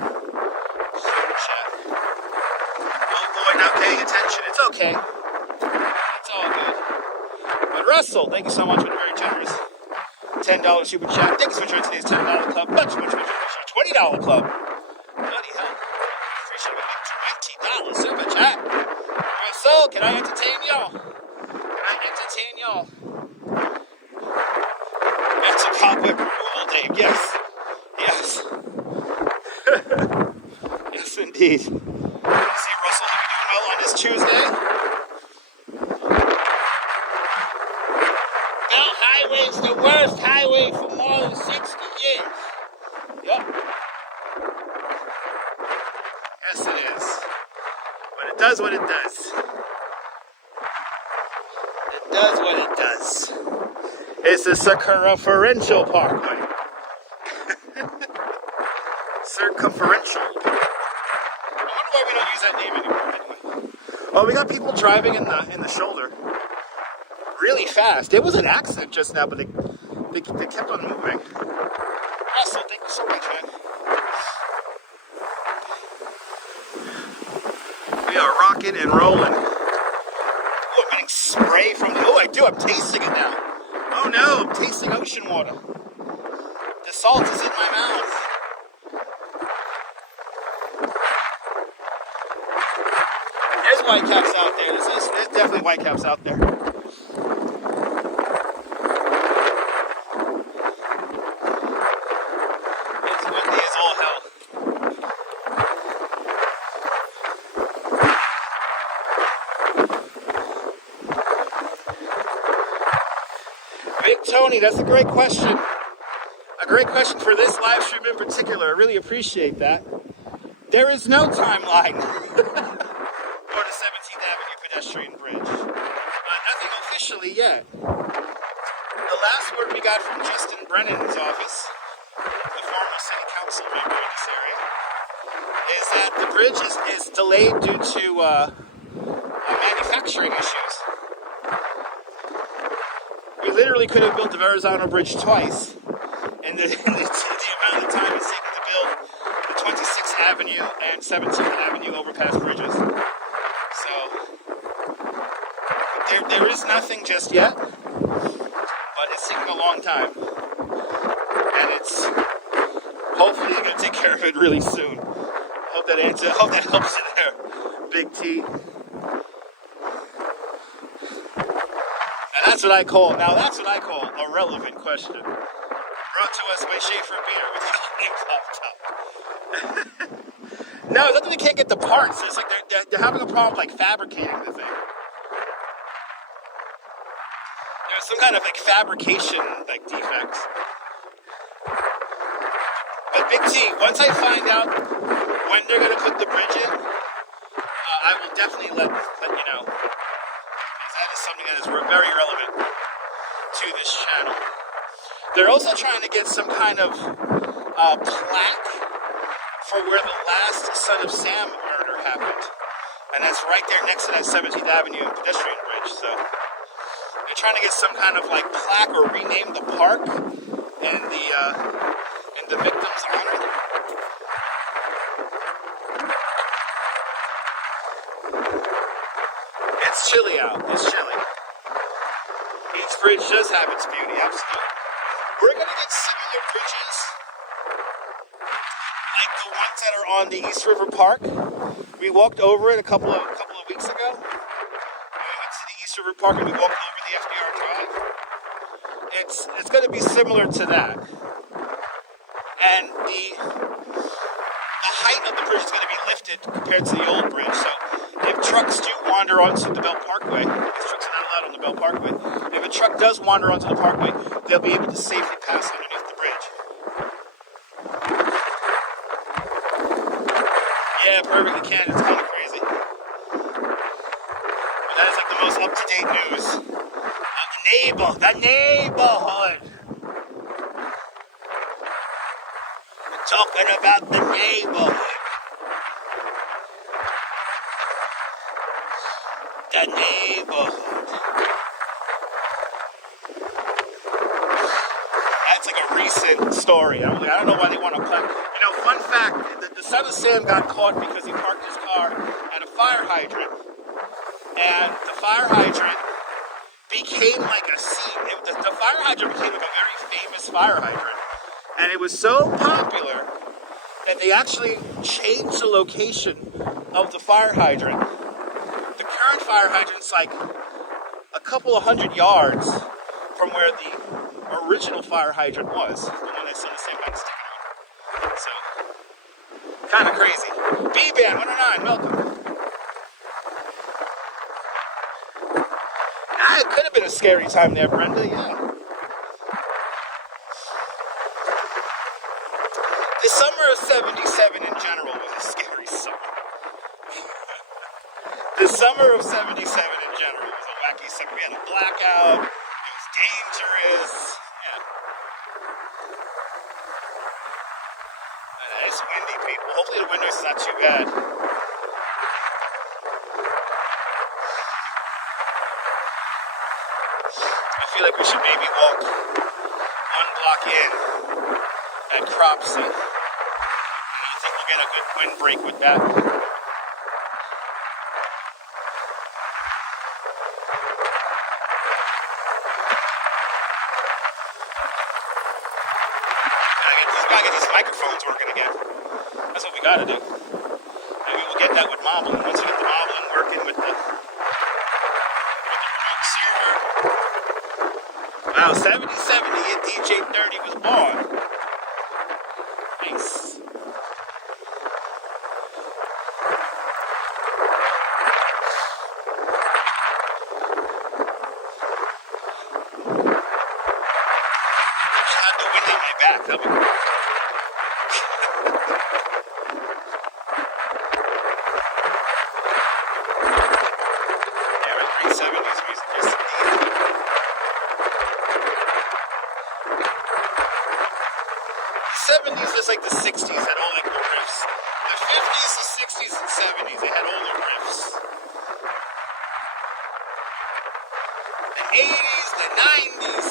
super chat. Oh boy, attention. It's okay. It's all good. But Russell, thank you so much for the very generous $10 super chat. Thank you so much for today's $10 club. Much $20 club. Bloody hell. Appreciate a big $20 super chat. Russell, can I entertain y'all? That's a cobweb removal, Dave. Yes. Yes, indeed. See Russell doing well on this Tuesday. Bell Highway's the worst highway for more than 60 years. Yep. Yes, it is. But it does what it does. It does what it does. It's a circumferential parkway. Circumferential. I wonder why we don't use that name anymore. Anyway. Oh, we got people driving in the shoulder really fast. It was an accident just now, but they kept on moving. Russell, thank you so much, man. We are rocking and rolling. Oh, I'm getting spray from the... Oh, I do. I'm tasting it now. Oh, no. I'm tasting ocean water. The salt is in my mouth. There's whitecaps out there. There's definitely whitecaps out there. It's windy as all hell. Big Tony, that's a great question. A great question for this live stream in particular. I really appreciate that. There is no timeline for the 17th Avenue pedestrian bridge. Nothing officially yet. The last word we got from Justin Brennan's office, the former city council member in this area, is that the bridge is delayed due to manufacturing issues. We literally could have built the Verrazzano Bridge twice, and the amount of time it's taken to build the 26th Avenue and 17th Avenue overpass bridges. So, there is nothing just yet, but it's taking a long time. And it's hopefully going to take care of it really soon. Hope that helps you there, Big T. And that's what I call a relevant question. Brought to us by Schaefer Beer with your name popped up. No, it's not that they can't get the parts. It's like they're having a problem like fabricating the thing. There's some kind of like fabrication like defects. But Big T, once I find out when they're gonna put the bridge in, I will definitely let you know. That is something that is very relevant to this channel. They're also trying to get some kind of plaque for where the last Son of Sam murder happened. And that's right there next to that 17th Avenue pedestrian bridge. So they're trying to get some kind of like plaque or rename the park in the victim's honor. It's chilly out. It's chilly. Each bridge does have its beauty, absolutely. We're going to get similar bridges like the ones that are on the East River Park. We walked over it a couple of weeks ago. We went to the East River Park and we walked over the FDR Drive. It's going to be similar to that. And the height of the bridge is going to be lifted compared to the old bridge. So if trucks do wander onto the Belt Parkway, because trucks are not allowed on the Belt Parkway, if a truck does wander onto the parkway, they'll be able to safely pass underneath the bridge. Yeah, perfectly can. It's kind of crazy. But that is like the most up-to-date news of the neighborhood. We're talking about the neighborhood. The neighborhood. That's like a recent story. I don't know why they want to play. You know, fun fact, the Son of Sam got caught because he parked his car at a fire hydrant and the fire hydrant became like a scene. The fire hydrant became like a very famous fire hydrant, and it was so popular that they actually changed the location of the fire hydrant. The current fire hydrant's like a couple of 100 yards from where the original fire hydrant was, the one that's still the same one sticking out. So, kind of crazy. B-Band 109, welcome. It could have been a scary time there, Brenda, yeah. The summer of 77 in general was a scary summer. The summer of 77 in general was a wacky summer. We had a blackout, it was dangerous, yeah. It's windy, people. Hopefully the window's not too bad. I feel like we should maybe walk one block in at Cropsy. And I think we'll get a good wind break with that. Gotta get these microphones working again. That's what we gotta do. Maybe we'll get that with Moblin. Once we get the Moblin working with the remote server. Wow, 70 and DJ 30 was born. Nice. Just had the wind in my back. That'd be cool. Just like the 60s had all like the riffs. The 50s, the 60s, and 70s, they had all the riffs. The 80s, the 90s,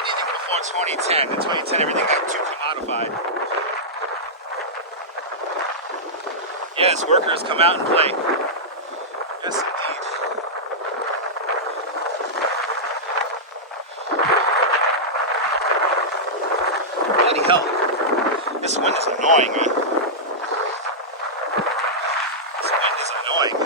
anything before 2010. In 2010, everything got too commodified. Yes, workers come out and play. Yes, indeed. Bloody hell. This wind is annoying, man. This wind is annoying.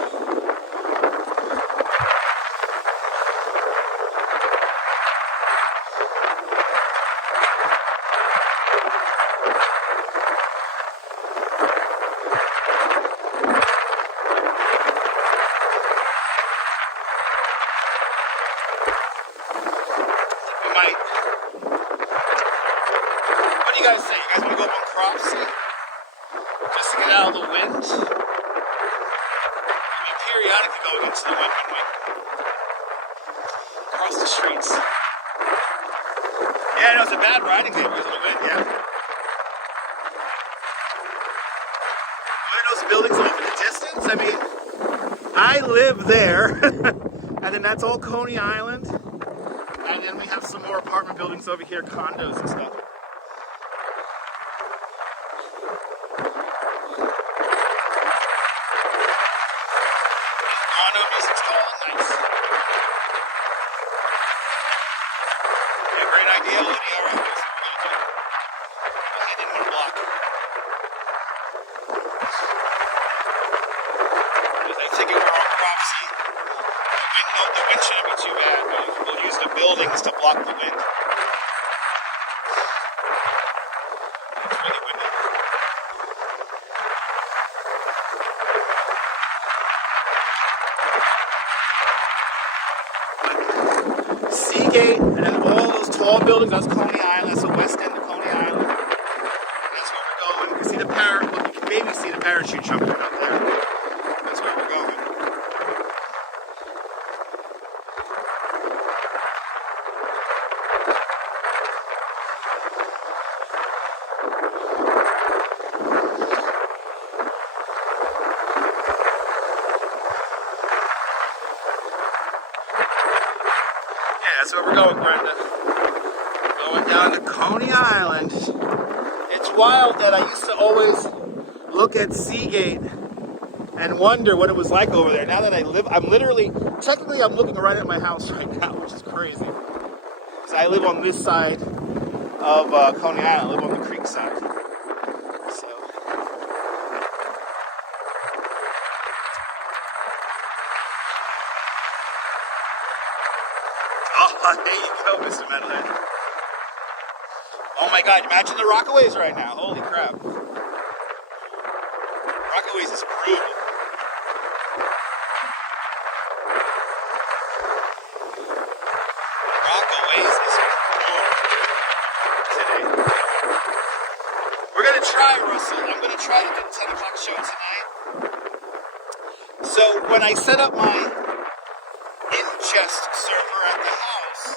We might. What do you guys say? You guys want to go up on Cropsy? Just to get out of the wind? Maybe periodically going into the wind when we cross the streets. Yeah, no, it's a bad riding day because of the wind, yeah. What are those buildings off in the distance? I mean, I live there, and then that's all Coney Island, and then we have some more apartment buildings over here, condos and stuff. Music's calling, nice. Yeah, great idea, Lydia. All right, that's what we're gonna do. We'll head in one block. Because I think we're on Cropsy. The wind shouldn't be too bad, but we'll use the buildings to block the wind. It's really windy. Seagate, and then all those tall buildings, that's Coney Island, that's the west end of Coney Island. That's where we're going. You can see the parachute, well, you can maybe see the parachute jumping up there. That's where we're going. That's where we're going, Brenda. Going down to Coney Island. It's wild that I used to always look at Seagate and wonder what it was like over there. Now that I'm technically I'm looking right at my house right now, which is crazy. Because I live on this side of Coney Island. I live on the creek side. So. Oh, there you go, Mr. Metalhead. Oh my God, imagine the Rockaways right now. Holy crap. Rockaways is brutal. Rockaways is brutal today. We're going to try, Russell. I'm going to try to do the 10 o'clock show tonight. So when I set up my ingest server at the house,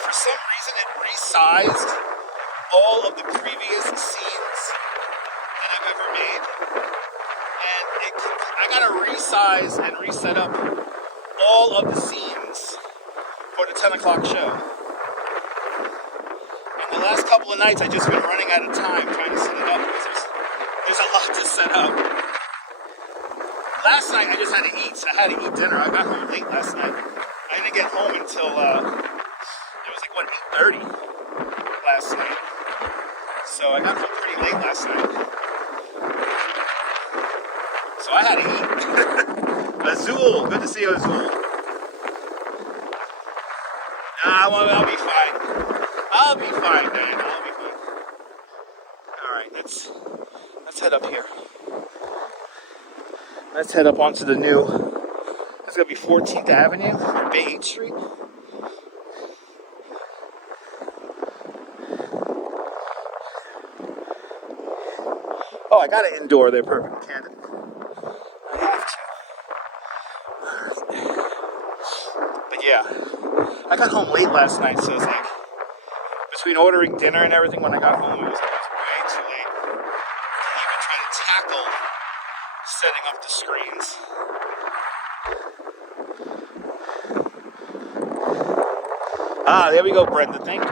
for some reason it resized all of the previous scenes that I've ever made. And I gotta resize and reset up all of the scenes for the 10 o'clock show. And the last couple of nights I've just been running out of time trying to set it up because there's a lot to set up. Last night I just had to eat. So I had to eat dinner. I got home late last night. I didn't get home until it was like 8:30 last night. So I got home pretty late last night. So I had to eat. Azul, good to see you, Azul. I'll be fine. I'll be fine, man. I'll be fine. All right, let's head up here. Let's head up onto the new. It's gonna be 14th Avenue, Bay 8th Street. Oh, I got an indoor there, perfect candid. I have to. But yeah, I got home late last night, so it's like between ordering dinner and everything. When I got home, it was way too late to even try to tackle setting up the screens. Ah, there we go, Brenda. Thank you.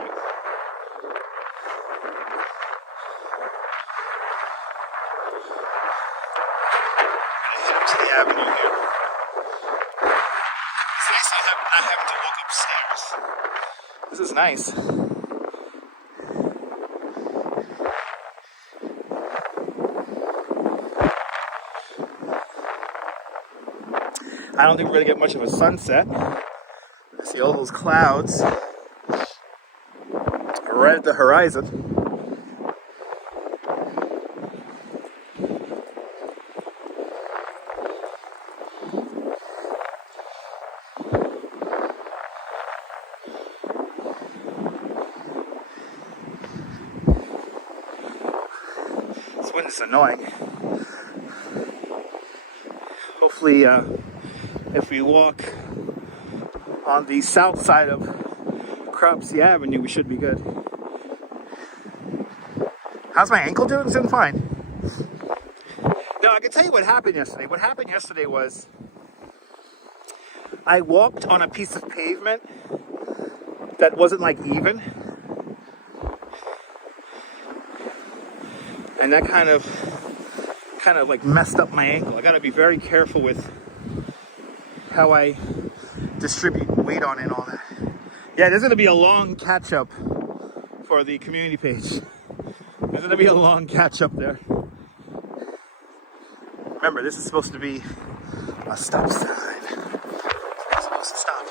Avenue here. It's nice not having to walk upstairs. This is nice. I don't think we're going to get much of a sunset. I see all those clouds right at the horizon. It's annoying. Hopefully, if we walk on the south side of Cropsy Avenue, we should be good. How's my ankle doing? It's doing fine. Now, I can tell you what happened yesterday. What happened yesterday was I walked on a piece of pavement that wasn't like even. And that kind of like messed up my ankle. I gotta be very careful with how I distribute weight on it and all that. Yeah, there's gonna be a long catch up for the community page. There's gonna be a long catch up there. Remember, this is supposed to be a stop sign. It's supposed to stop.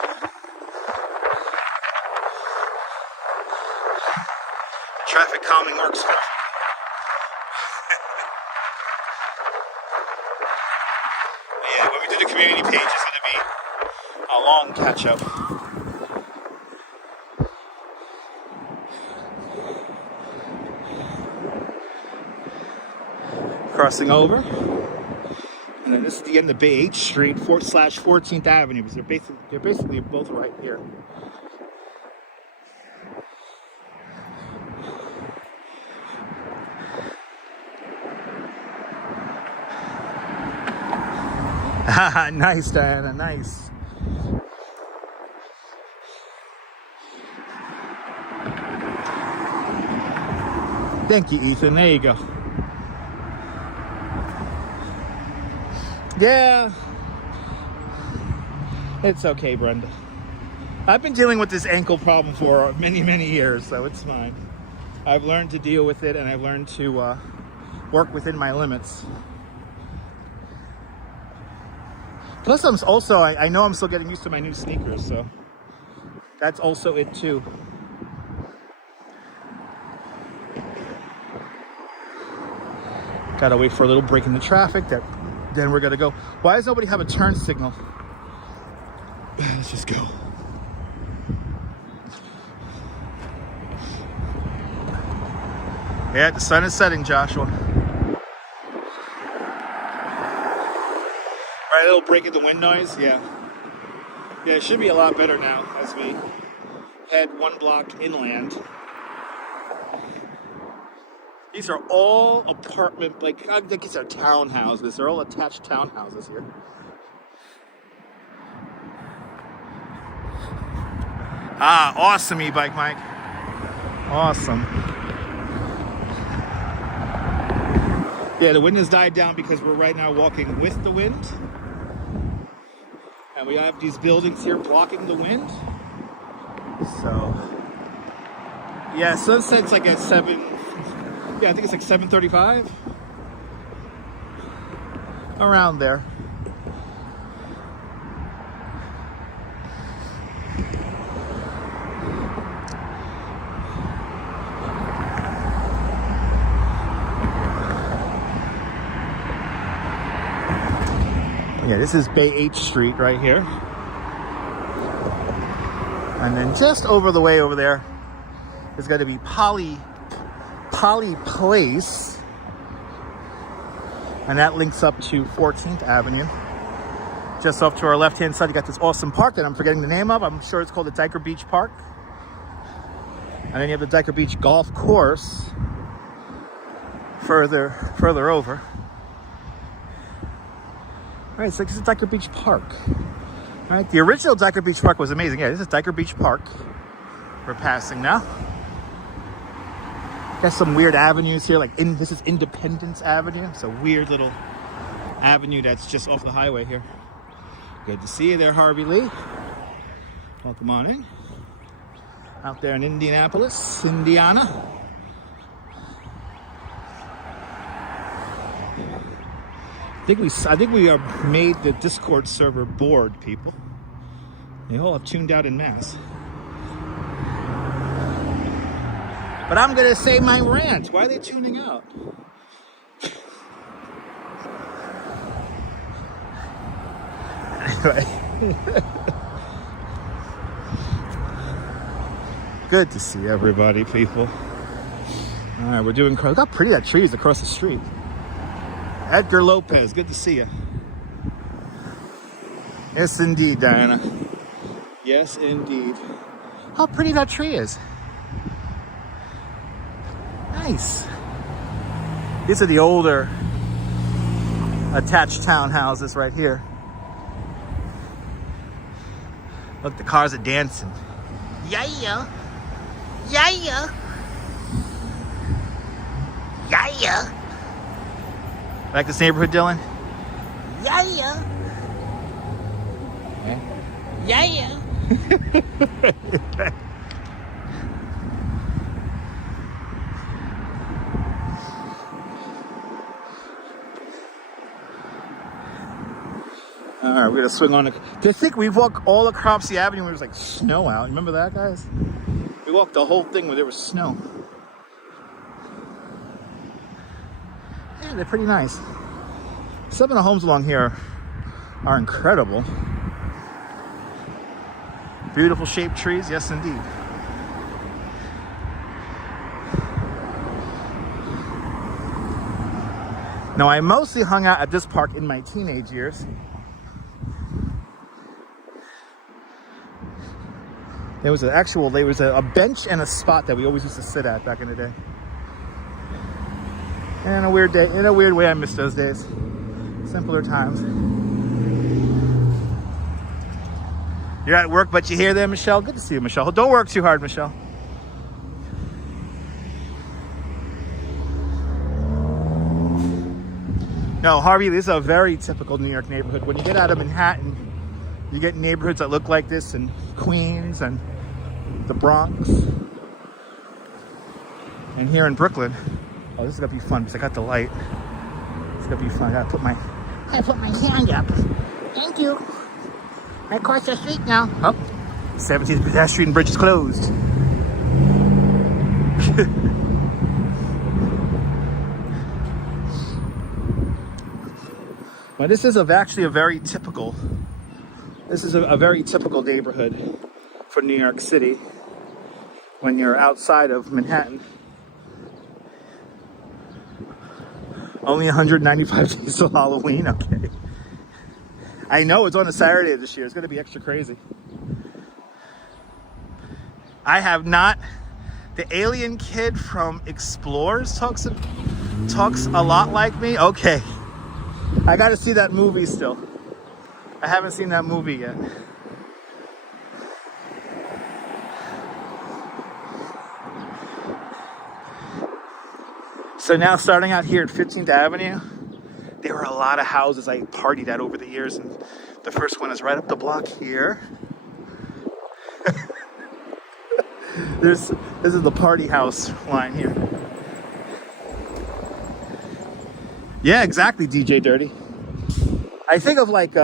Traffic calming works for yeah, when we do the community page, it's going to be a long catch-up. Crossing over. And then this is the end of Bay 8th Street, /14th Avenue, because they're basically both right here. Nice, Diana, nice. Thank you, Ethan. There you go. Yeah. It's okay, Brenda. I've been dealing with this ankle problem for many, many years, so it's fine. I've learned to deal with it, and I've learned to work within my limits. Plus, I know I'm still getting used to my new sneakers, so that's also it too. Gotta wait for a little break in the traffic, then we're gonna go. Why does nobody have a turn signal? Let's just go. Yeah, the sun is setting, Joshua. Right, a little break in the wind noise, yeah. Yeah, it should be a lot better now as we head one block inland. These are all apartment, like, I think these are townhouses. They're all attached townhouses here. Ah, awesome e-bike, Mike. Awesome. Yeah, the wind has died down because we're right now walking with the wind. And we have these buildings here blocking the wind. So, yeah, sunset's like at 7, yeah, I think it's like 7:35. Around there. Yeah, this is Bay H Street right here. And then just over the way over there is going to be Poly Place. And that links up to 14th Avenue. Just off to our left-hand side, you got this awesome park that I'm forgetting the name of. I'm sure it's called the Diker Beach Park. And then you have the Diker Beach Golf Course further over. All right, so this is Diker Beach Park. All right, the original Diker Beach Park was amazing. Yeah, this is Diker Beach Park. We're passing now. Got some weird avenues here, like this is Independence Avenue. It's a weird little avenue that's just off the highway here. Good to see you there, Harvey Lee. Welcome on in. Out there in Indianapolis, Indiana. I think we are made the Discord server bored, people. They all have tuned out en masse. But I'm gonna say my rant. Why are they tuning out? Anyway. Good to see everybody, people. All right, we're doing. Look how pretty that tree is across the street. Edgar Lopez, good to see you. Yes, indeed, Diana. Yes, indeed. How pretty that tree is. Nice. These are the older attached townhouses right here. Look, the cars are dancing. Yeah. Yeah. Yeah. Like this neighborhood, Dylan? Yeah. All right, we're gonna swing on. I think we walked all the Cropsy Avenue when there was like snow out. Remember that, guys? We walked the whole thing where there was snow. Yeah, they're pretty nice. Some of the homes along here are incredible. Beautiful shaped trees, yes indeed. Now, I mostly hung out at this park in my teenage years. There was a bench and a spot that we always used to sit at back in the day. And in a weird way, I miss those days. Simpler times. You're at work, but you hear there, Michelle? Good to see you, Michelle. Don't work too hard, Michelle. No, Harvey, this is a very typical New York neighborhood. When you get out of Manhattan, you get neighborhoods that look like this in Queens and the Bronx. And here in Brooklyn, oh, this is gonna be fun because I got the light. It's gonna be fun. I gotta put my hand up. Thank you. I cross the street now. Oh, 17th pedestrian bridge is closed. Well, this is actually a very typical. This is a very typical neighborhood for New York City when you're outside of Manhattan. Only 195 days till Halloween. Okay. I know it's on a Saturday this year. It's going to be extra crazy. I have not. The alien kid from Explorers talks a lot like me. Okay. I got to see that movie still. I haven't seen that movie yet. So now starting out here at 15th Avenue, there were a lot of houses I partied at over the years, and the first one is right up the block here. This is the party house line here. Yeah, exactly, DJ Dirty. I think of like,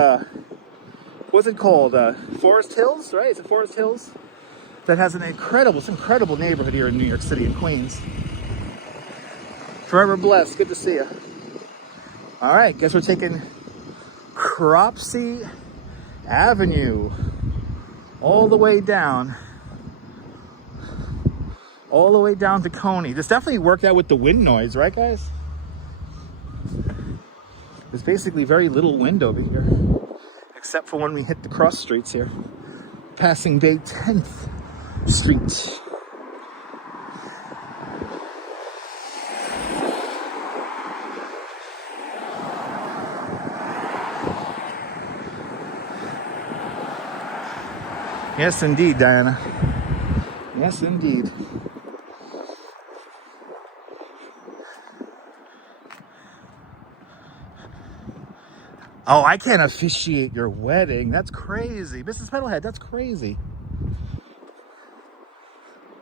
what's it called? Forest Hills, right? Is it Forest Hills? That has an incredible neighborhood here in New York City and Queens. Forever blessed. Good to see you. All right, guess we're taking Cropsy Avenue all the way down. All the way down to Coney. This definitely worked out with the wind noise, right, guys? There's basically very little wind over here, except for when we hit the cross streets here. Passing Bay 10th Street. Yes, indeed, Diana. Yes, indeed. Oh, I can't officiate your wedding. That's crazy. Mrs. Metalhead, that's crazy.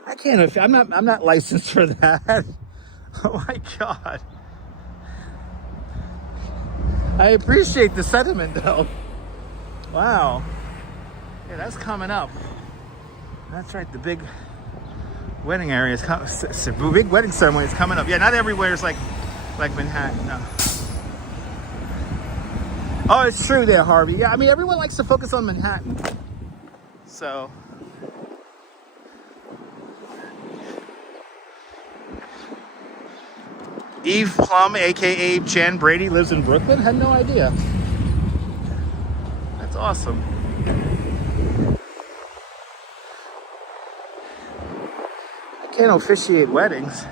I can't, I'm not licensed for that. Oh my God. I appreciate the sentiment though. Wow. Yeah, that's coming up. That's right, the big wedding area is coming. Big wedding ceremony is coming up. Yeah, not everywhere is like Manhattan, no. Oh, it's true there, Harvey. Yeah, I mean, everyone likes to focus on Manhattan. So. Eve Plum, a.k.a. Jan Brady, lives in Brooklyn? Had no idea. That's awesome. I can't officiate weddings.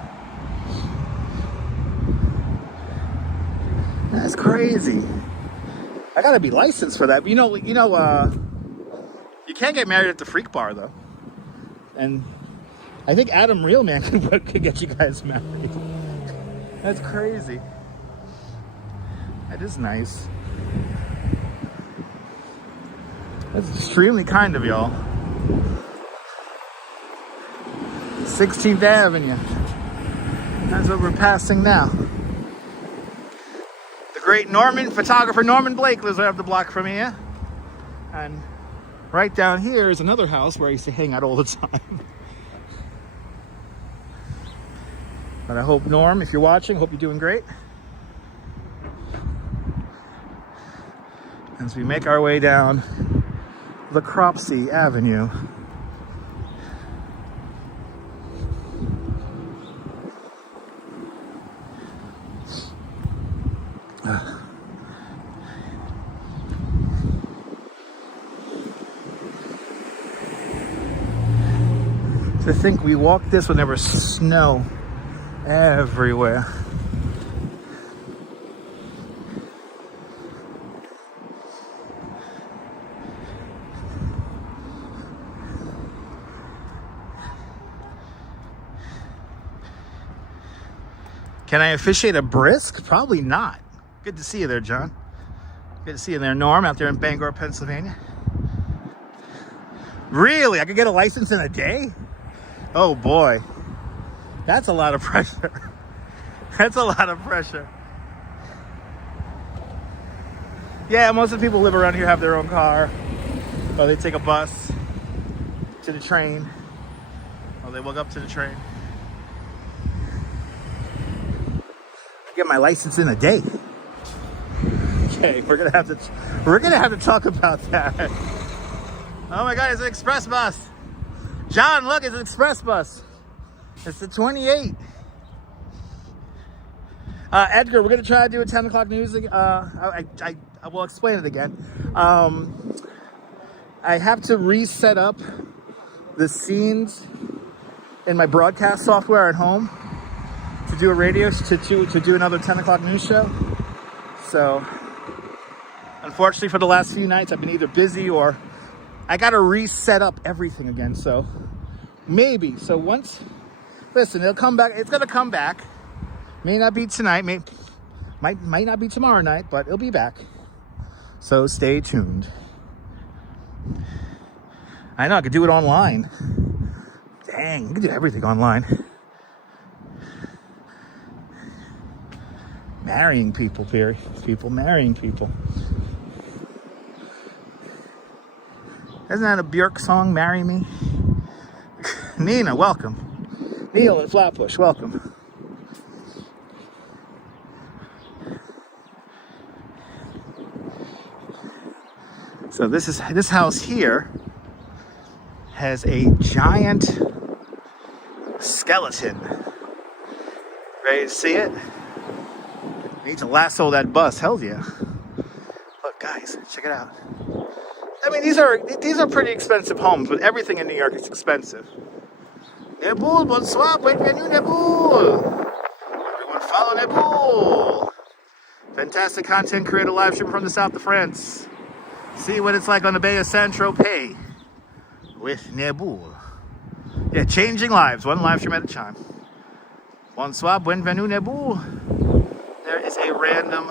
That's crazy. I gotta be licensed for that. But you know, you can't get married at the Freak Bar though. And I think Adam Realman could get you guys married. That's crazy. That is nice. That's extremely kind of y'all. 16th Avenue. That's what we're passing now. Great photographer Norman Blake lives right up the block from here. And right down here is another house where I used to hang out all the time. But I hope, Norm, if you're watching, hope you're doing great. As we make our way down the Cropsy Avenue. To think we walked this when there was snow everywhere. Can I officiate a brisk? Probably not. Good to see you there, John. Good to see you there, Norm, out there in Bangor, Pennsylvania. Really? I could get a license in a day? Oh boy. That's a lot of pressure. That's a lot of pressure. Yeah, most of the people who live around here have their own car. Or they take a bus to the train. Or they walk up to the train. I get my license in a day. Okay, we're gonna have to talk about that. Oh my God, it's an express bus. John, look, it's an express bus. It's the 28. Edgar, we're gonna try to do a 10 o'clock news. I will explain it again. I have to reset up the scenes in my broadcast software at home to do a radio, to do another 10 o'clock news show. So, unfortunately for the last few nights, I've been either busy or I got to reset up everything again. So, maybe. So listen, it'll come back. It's going to come back. May not be tonight. Might not be tomorrow night, but it'll be back. So, stay tuned. I know, I could do it online. Dang, you can do everything online. Marrying people, people marrying people. Isn't that a Björk song, Marry Me? Nina, welcome. Neil and Flatbush, welcome. So this house here has a giant skeleton. Ready to see it? Need to lasso that bus. Hell yeah. Look, guys, check it out. I mean, these are pretty expensive homes, but everything in New York is expensive. Nebul, bonsoir, bienvenue, Nebul. Everyone follow Nebul. Fantastic content creator live stream from the south of France. See what it's like on the Bay of Saint-Tropez with Nebul. Yeah, changing lives, one live stream at a time. Bonsoir, bienvenue, Nebul. There is a random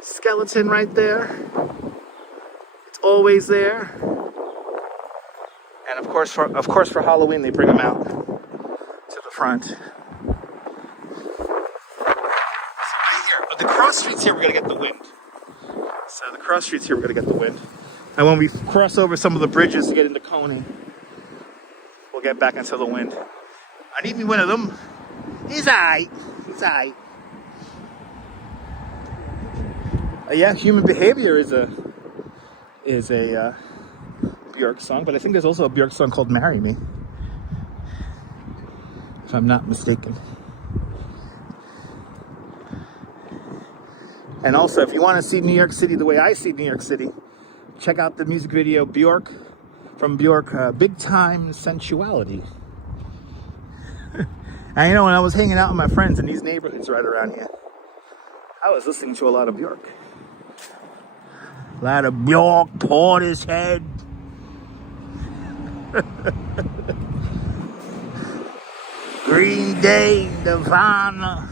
skeleton right there. It's always there. And of course for Halloween they bring them out to the front. So right here, the cross streets here, we're gonna get the wind. So the cross streets here, we're gonna get the wind. And when we cross over some of the bridges to get into Coney, we'll get back into the wind. I need me one of them. He's aight. He's aight. Yeah, Human Behavior is a Björk song, but I think there's also a Björk song called Marry Me, if I'm not mistaken. And also, if you want to see New York City the way I see New York City, check out the music video Björk, from Björk, Big Time Sensuality. And you know, when I was hanging out with my friends in these neighborhoods right around here, I was listening to a lot of Björk. A lot of Björk, Portishead. Green Day, Nirvana.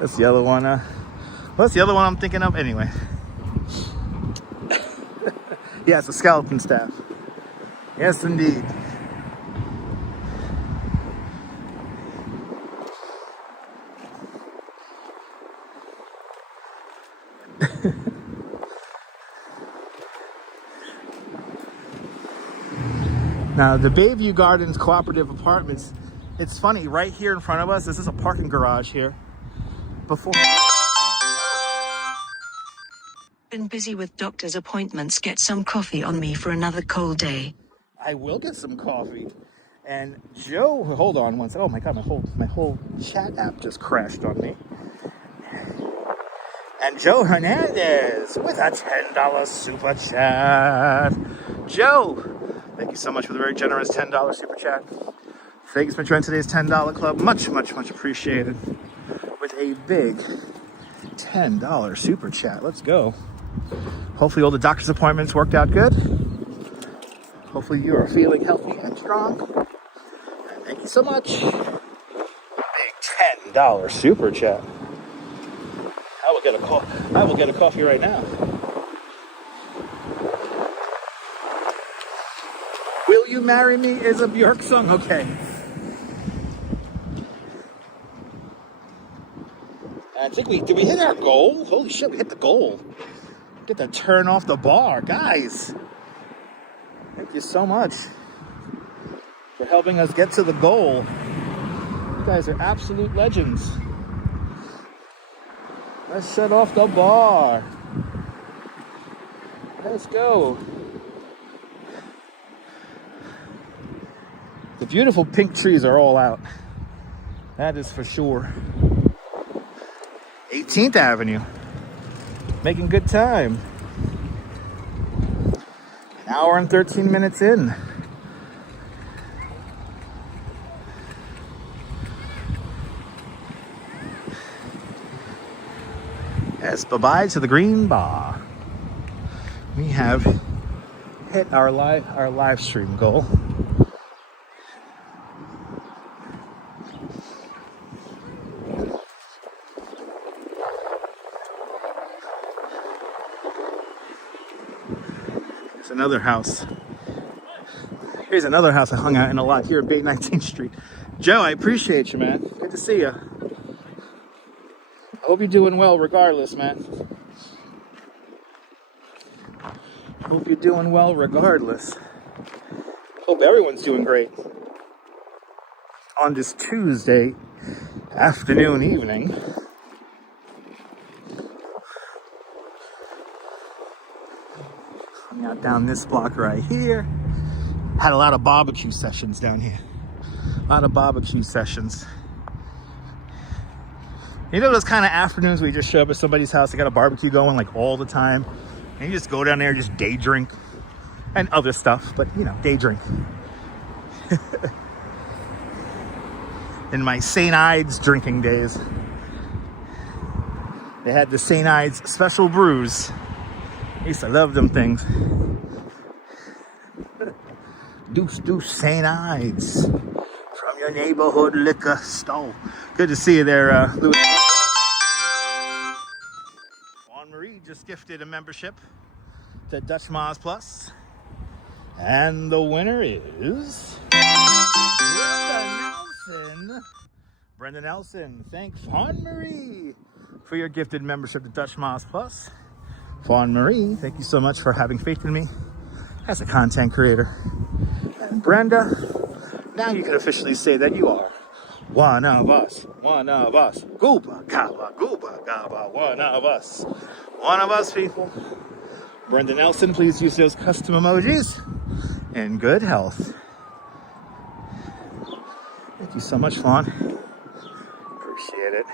That's the other one. What's the other one I'm thinking of? Anyway. Yeah, it's a skeleton staff. Yes, indeed. Now, the Bayview Gardens Cooperative Apartments, it's funny, right here in front of us, this is a parking garage here. Before... Been busy with doctor's appointments. Get some coffee on me for another cold day. I will get some coffee. And Joe, hold on one second. Oh my God, my whole chat app just crashed on me. And Joe Hernandez with a $10 super chat. Joe, thank you so much for the very generous $10 super chat. Thanks for joining today's $10 club. Much, much, much appreciated. With a big $10 super chat. Let's go. Hopefully all the doctor's appointments worked out good. Hopefully you are feeling healthy and strong. And thank you so much. Big $10 super chat. I will get a coffee right now. Will You Marry Me is a Björk song. Okay. I think did we hit our goal? Holy shit, we hit the goal. Get to turn off the bar, guys. Thank you so much for helping us get to the goal. You guys are absolute legends. Let's shut off the bar. Let's go. The beautiful pink trees are all out. That is for sure. 18th Avenue. Making good time. An hour and 13 minutes in. Yes, bye-bye to the green bar. We have hit our live stream goal. There's another house. Here's another house I hung out in a lot here at Bay 19th Street. Joe, I appreciate you, man. Good to see you. I hope you're doing well regardless, man. Hope you're doing well regardless. Hope everyone's doing great. On this Tuesday afternoon, evening. Hung out down this block right here. Had a lot of barbecue sessions down here. A lot of barbecue sessions. You know those kind of afternoons where you just show up at somebody's house, they got a barbecue going like all the time, and you just go down there and just day drink and other stuff, but you know, day drink. In my St. Ides drinking days, they had the St. Ides special brews. I used to love them things. Deuce St. Ides from your neighborhood liquor store. Good to see you there, Louis. Marie just gifted a membership to Dutch Maz Plus. And the winner is Brenda Nelson. Thank Fawn Marie for your gifted membership to Dutch Maz Plus. Fawn Marie, thank you so much for having faith in me as a content creator. And Brenda, now you can officially say that you are one of us, one of us. Gooba, gaba, one of us. One of us, people. Brenda Nelson, please use those custom emojis in good health. Thank you so much, Fawn. Appreciate it.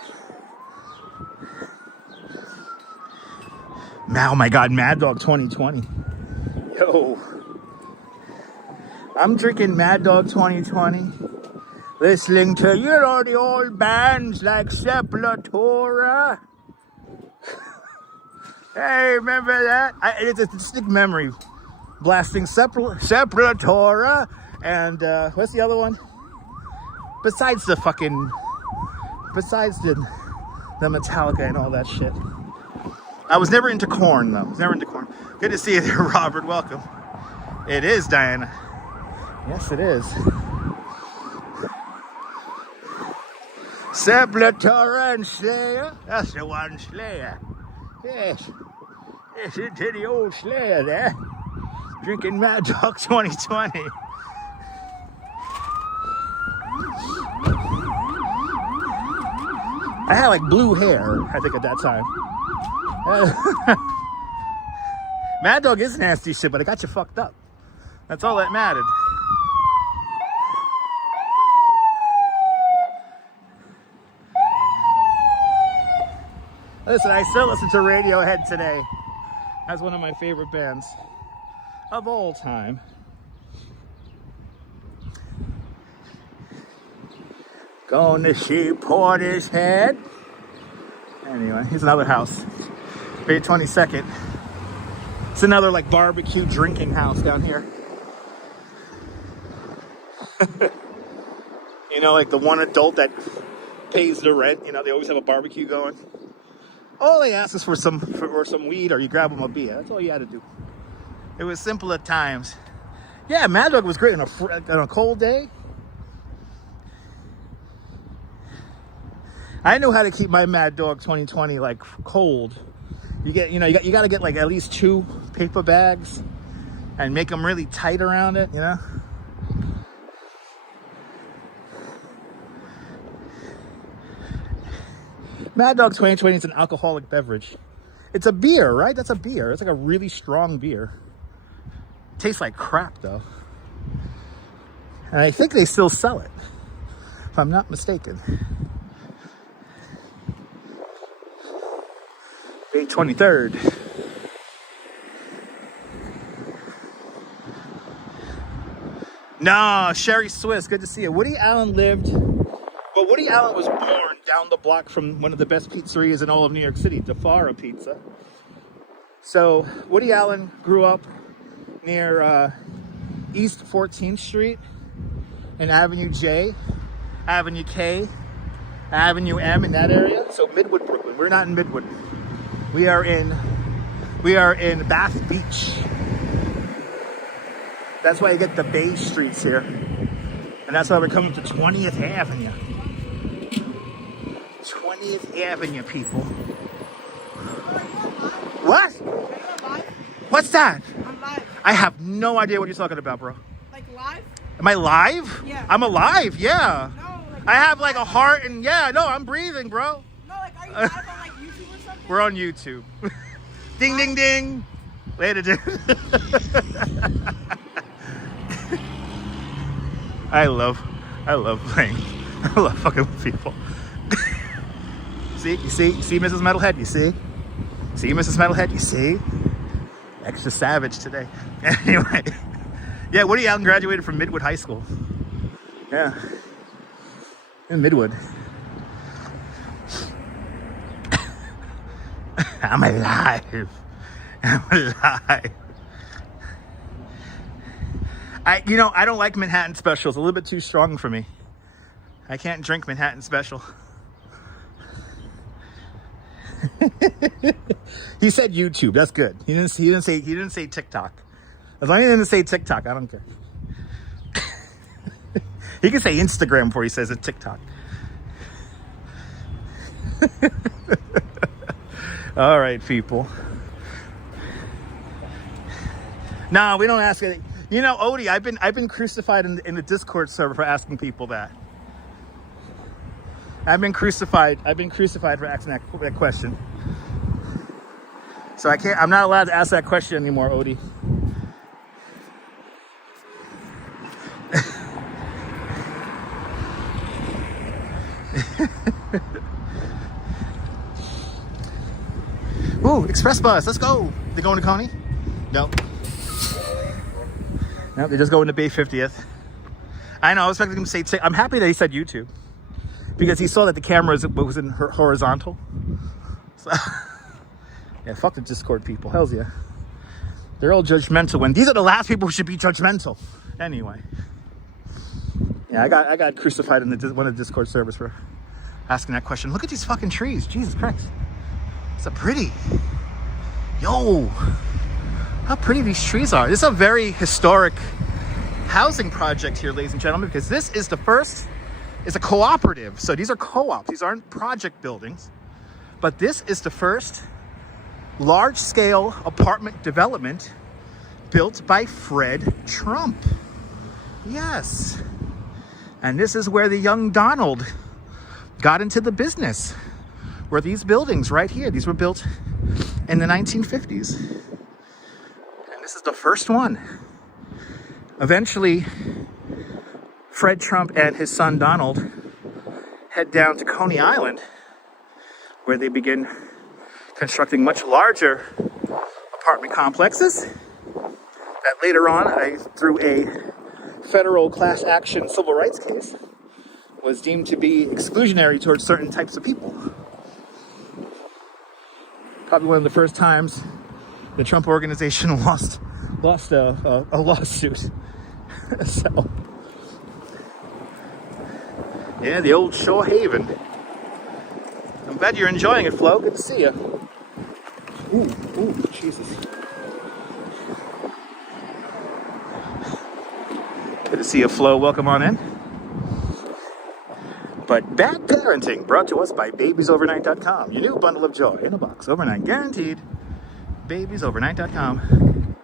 Oh my God, Mad Dog 2020. Yo. I'm drinking Mad Dog 2020. Listening to, you know, the old bands like Sepultura. Hey, remember that? It's a distinct memory. Blasting Sepultura and what's the other one? Besides the Metallica and all that shit. I was never into Korn though. Good to see you there, Robert. Welcome. It is Diana. Yes, it is. Sepultura and Slayer. That's the one, Slayer. Yes. Yes, into the old Slayer there. Drinking Mad Dog 2020. I had like blue hair, I think, at that time. Mad Dog is nasty shit, but it got you fucked up. That's all that mattered. Listen, I still listen to Radiohead today. That's one of my favorite bands of all time. Gonna see Portishead. Anyway, here's another house. Bay 22nd. It's another like barbecue drinking house down here. You know, like the one adult that pays the rent. You know, they always have a barbecue going. All they ask is for some weed, or you grab them a beer. That's all you had to do. It was simple at times. Yeah, Mad Dog was great on a cold day. I know how to keep my Mad Dog 2020 like cold. You got to get like at least 2 paper bags and make them really tight around it, you know. Mad Dog 2020 is an alcoholic beverage. It's a beer, right? That's a beer. It's like a really strong beer. Tastes like crap though. And I think they still sell it, if I'm not mistaken. May 23rd. Nah, Sherry Swiss, good to see you. Woody Allen was born down the block from one of the best pizzerias in all of New York City, FOR Pizza. So Woody Allen grew up near East 14th Street and Avenue J, Avenue K, Avenue M, in that area. So Midwood, Brooklyn. We're not in Midwood. We are in Bath Beach. That's why you get the Bay Streets here. And that's why we're coming to 20th Avenue. 20th Avenue, people. What? What's that? I'm live. I have no idea what you're talking about, bro. Like live? Am I live? Yeah. I'm alive, yeah. No, like I have like a heart and yeah, no, I'm breathing, bro. no, like are you live on like YouTube or something? We're on YouTube. Ding, ding, ding. Later, dude. I love playing. I love fucking with people. See, Mrs. Metalhead, you see? See, Mrs. Metalhead, you see? Extra savage today. Anyway. Yeah, Woody Allen graduated from Midwood High School. Yeah. In Midwood. I'm alive. I'm alive. I don't like Manhattan Special. It's a little bit too strong for me. I can't drink Manhattan Special. He said YouTube. That's good. He didn't say TikTok. As long as he didn't say TikTok, I don't care. He can say Instagram before he says it TikTok. All right, people. No, we don't ask it. You know, Odie, I've been crucified in the Discord server for asking people that. I've been crucified for asking that question. So I'm not allowed to ask that question anymore, Odie. Ooh, express bus, let's go. They going to Coney? No. No, they're just going to Bay 50th. I know, I was expecting him to say, I'm happy that he said YouTube. Because he saw that the camera was in horizontal. So, yeah, fuck the Discord people, hells yeah. They're all judgmental, and these are the last people who should be judgmental. Anyway. Yeah, I got crucified in one of the Discord servers for asking that question. Look at these fucking trees, Jesus Christ. It's so pretty. Yo, how pretty these trees are. This is a very historic housing project here, ladies and gentlemen, because this is the first, it's a cooperative. So these are co-ops, these aren't project buildings, but this is the first large-scale apartment development built by Fred Trump. Yes. And this is where the young Donald got into the business. Where these buildings right here, these were built in the 1950s. And this is the first one. Eventually, Fred Trump and his son Donald head down to Coney Island, where they begin constructing much larger apartment complexes that later on, through a federal class action civil rights case, was deemed to be exclusionary towards certain types of people. Probably one of the first times the Trump organization lost a lawsuit. So Yeah, the old Shore Haven. I'm glad you're enjoying it, Flo. Good to see you. Ooh, Jesus. Good to see you, Flo. Welcome on in. But bad parenting brought to us by babiesovernight.com. Your new bundle of joy in a box. Overnight guaranteed. babiesovernight.com.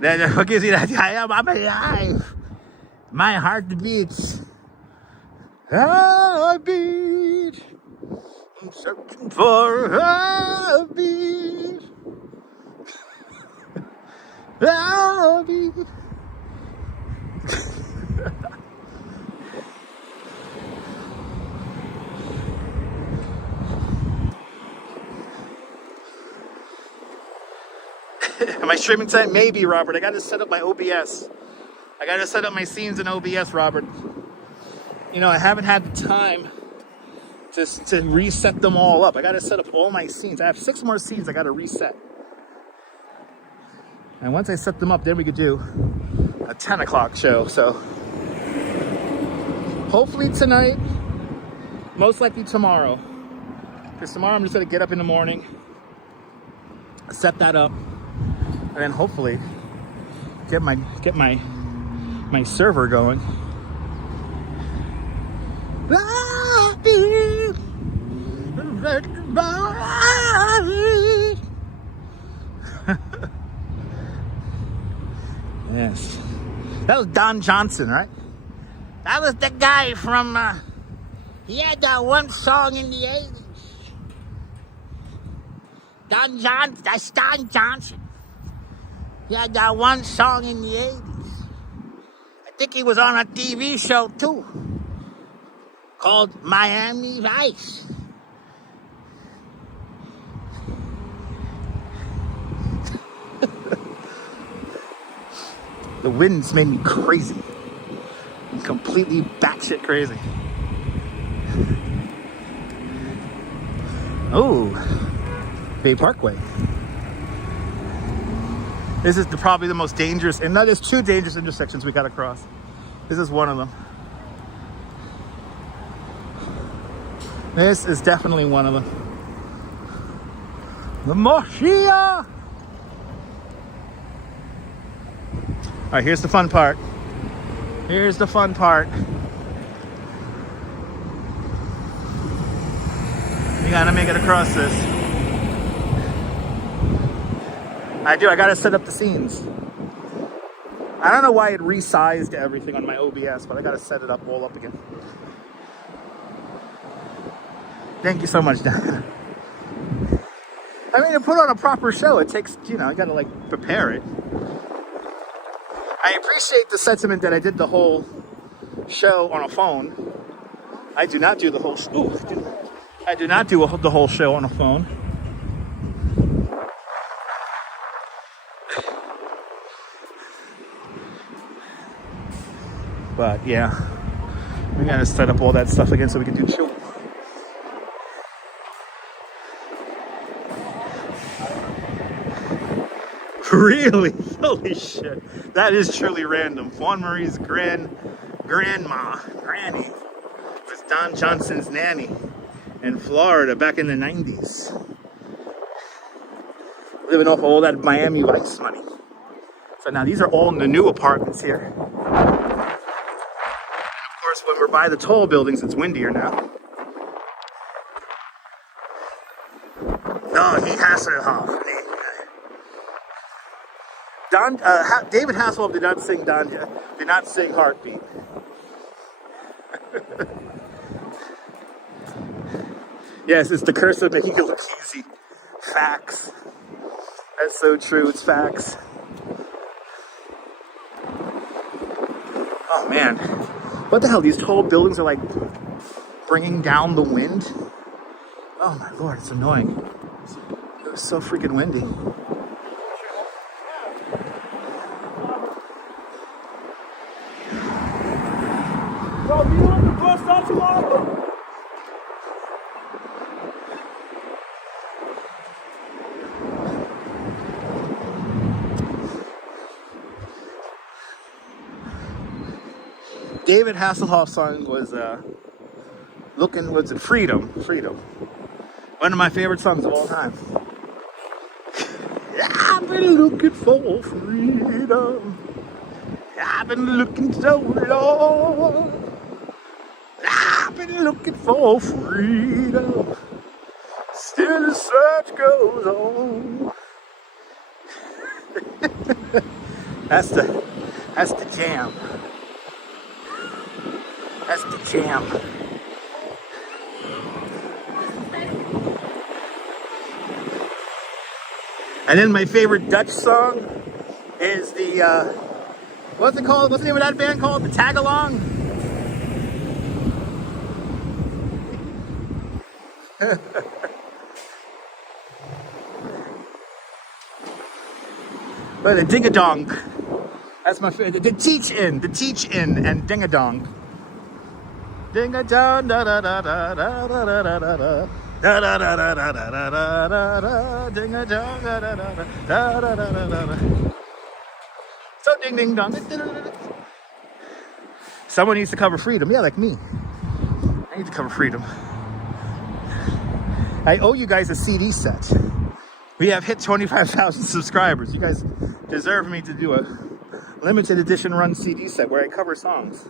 Then what gives you that? I am alive. My heart beats. I beat. I'm searching for a beat. A beat. Am I streaming tonight? Maybe, Robert. I got to set up my OBS. I got to set up my scenes in OBS, Robert. You know, I haven't had the time to reset them all up. I got to set up all my scenes. I have 6 more scenes I got to reset. And once I set them up, then we could do a 10 o'clock show. So hopefully tonight, most likely tomorrow. Because tomorrow I'm just going to get up in the morning, set that up, and then hopefully get my server going. Yes, that was Don Johnson, right? That was the guy from. He had that one song in the 80s. Don Johnson. That's Don Johnson. He had that one song in the 80s. I think he was on a TV show too, called Miami Vice. The winds made me crazy. I'm completely batshit crazy. Oh, Bay Parkway. This is probably the most dangerous, and there's 2 dangerous intersections we got to cross. This is one of them. This is definitely one of them. The Moshia! All right, here's the fun part. Here's the fun part. You gotta make it across this. I gotta set up the scenes. I don't know why it resized everything on my OBS, but I gotta set it up all up again. Thank you so much, Dan. I mean, to put on a proper show, it takes, you know, you gotta like prepare it. I appreciate the sentiment that I did the whole show on a phone. I do not do the whole show. I do not do the whole show on a phone. But yeah, we gotta set up all that stuff again so we can do the show. Really? Holy shit. That is truly random. Juan Marie's granny was Don Johnson's nanny in Florida back in the 90s. Living off all that Miami Vice money. So now these are all the new apartments here. And of course, when we're by the tall buildings, it's windier now. Oh, he has it off. David Hasselhoff did not sing Heartbeat. Yes, it's the curse of making it look easy. Facts. That's so true, it's facts. Oh man, what the hell, these tall buildings are like bringing down the wind? Oh my lord, it's annoying. It was so freaking windy. Bro, do you want the bus stop tomorrow? David Hasselhoff's song was Freedom. Freedom. One of my favorite songs of all time. I've been looking for freedom. I've been looking so long. I've been looking for freedom. Still the search goes on. That's the jam. That's the jam. And then my favorite Dutch song is the what's it called? What's the name of that band called? The Tag Along? But the Ding-a-Dong. That's my favorite. The Teach In and Ding-a-Dong. Ding-a-dong, da-da-da-da-da-da-da-da-da. Da-da-da-da-da-da-da-da-da. Ding-a-dong, da-da-da-da-da-da-da-da-da. So ding-ding-dong. Someone needs to cover Freedom. Yeah, like me. I need to cover Freedom. I owe you guys a CD set. We have hit 25,000 subscribers. You guys deserve me to do a limited edition run CD set where I cover songs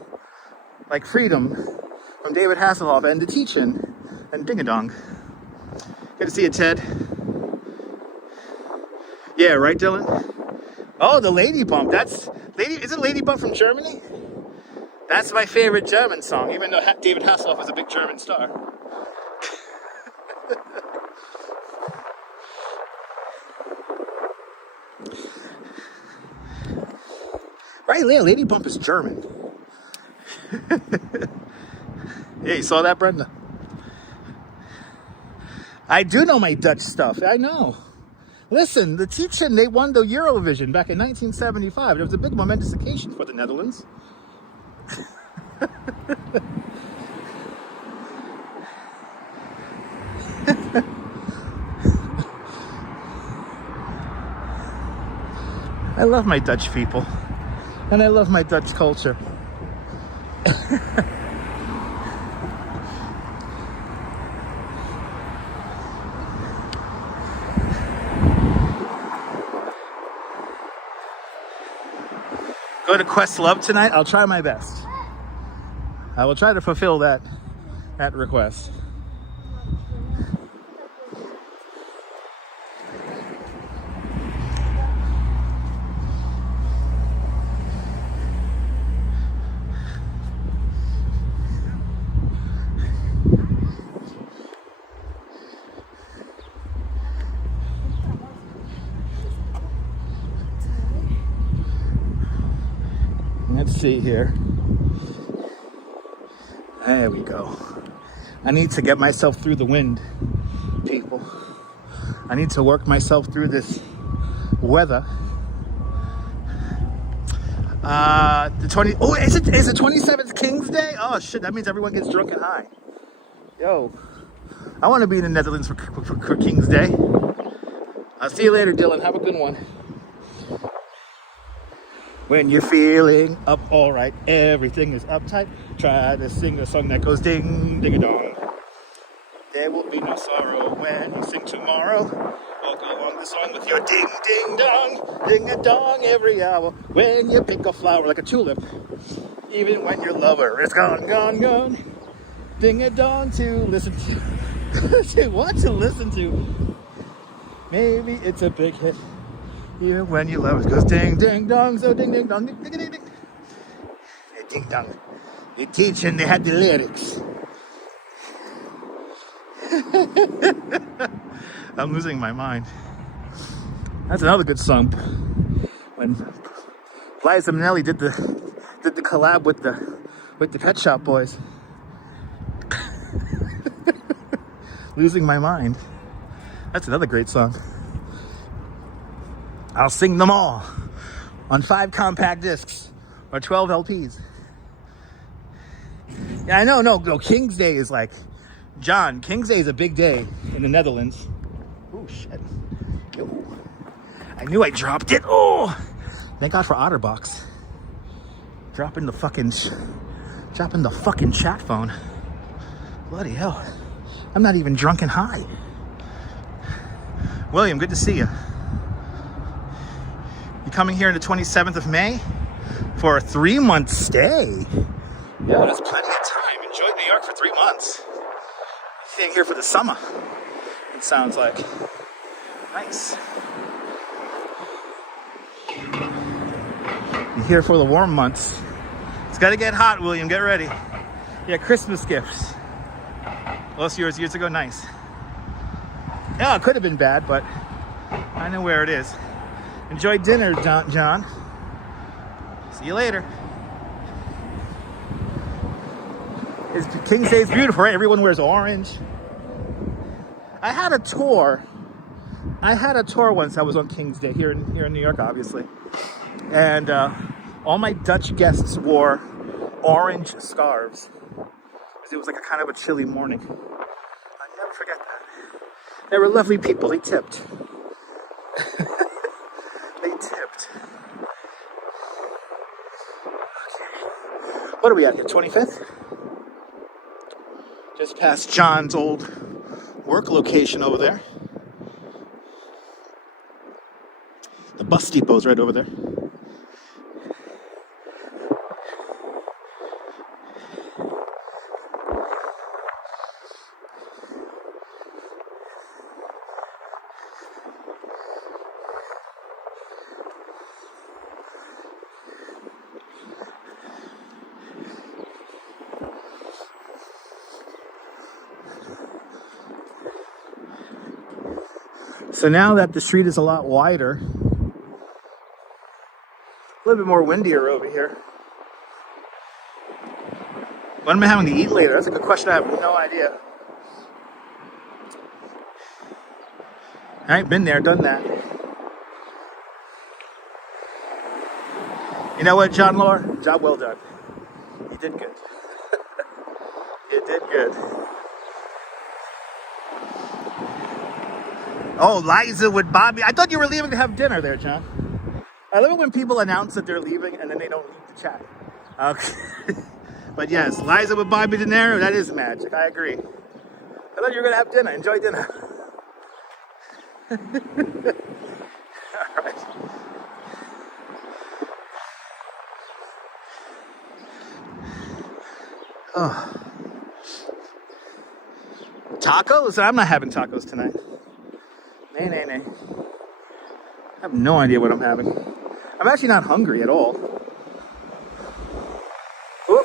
like Freedom from David Hasselhoff and The Teachin' and Ding-a-Dong. Good to see you, Ted. Yeah, right, Dylan? Oh, the Lady Bump. Is it Lady Bump from Germany? That's my favorite German song, even though David Hasselhoff is a big German star. Right, yeah, Lady Bump is German. Yeah, you saw that, Brenda? I do know my Dutch stuff. I know. Listen, the Teachin', they won the Eurovision back in 1975. It was a big momentous occasion for the Netherlands. I love my Dutch people. And I love my Dutch culture. Go to Questlove tonight? I'll try my best. I will try to fulfill that request. Let's see here. There we go. I need to get myself through the wind, people. I need to work myself through this weather. Is it 27th King's Day? Oh shit, that means everyone gets drunk and high. Yo, I want to be in the Netherlands for King's Day. I'll see you later, Dylan. Have a good one. When you're feeling up all right, everything is uptight. Try to sing a song that goes ding, ding a dong. There will be no sorrow when you sing tomorrow. Walk along the song with your ding, ding dong, ding a dong every hour. When you pick a flower like a tulip, even when your lover is gone, gone, gone. Ding a dong to listen to. To what to listen to? Maybe it's a big hit. Even when you love it goes ding, ding, dong, so ding, ding, dong, ding, ding, ding, ding. Hey, ding, dong. They teaching, they had the lyrics. I'm losing my mind. That's another good song. When Liza Minnelli did the collab with the Pet Shop Boys. Losing my mind. That's another great song. I'll sing them all on 5 compact discs or 12 LPs. Yeah, I know, no, King's Day is like, John, King's Day is a big day in the Netherlands. Oh, shit. Yo. I knew I dropped it. Oh, thank God for OtterBox. Dropping the fucking Dropping the fucking chat phone. Bloody hell. I'm not even drunk and high. William, good to see you. You coming here on the 27th of May for a 3-month stay? Yeah, that's plenty of time. Enjoyed New York for 3 months. Staying here for the summer, it sounds like. Nice. You're here for the warm months. It's got to get hot, William. Get ready. Yeah, Christmas gifts. Lost yours years ago. Nice. Yeah, it could have been bad, but I know where it is. Enjoy dinner, John. See you later. King's Day is beautiful, right? Everyone wears orange. I had a tour once. I was on King's Day here in New York, obviously. And all my Dutch guests wore orange scarves. It was like a kind of a chilly morning. I'll never forget that. They were lovely people. They tipped. They tipped. Okay. What are we at here? 25th? Just past John's old work location over there. The bus depot's right over there. So now that the street is a lot wider, a little bit more windier over here. What am I having to eat later? That's a good question. I have no idea. I ain't been there, done that. You know what, John Lore? Job well done. You did good. You did good. Oh, Liza with Bobby. I thought you were leaving to have dinner there, John. I love it when people announce that they're leaving and then they don't leave to chat. Okay. But yes, Liza with Bobby De Niro, that is magic. I agree. I thought you were going to have dinner. Enjoy dinner. All right. Oh. Tacos? I'm not having tacos tonight. Nay. I have no idea what I'm having. I'm actually not hungry at all. Ooh,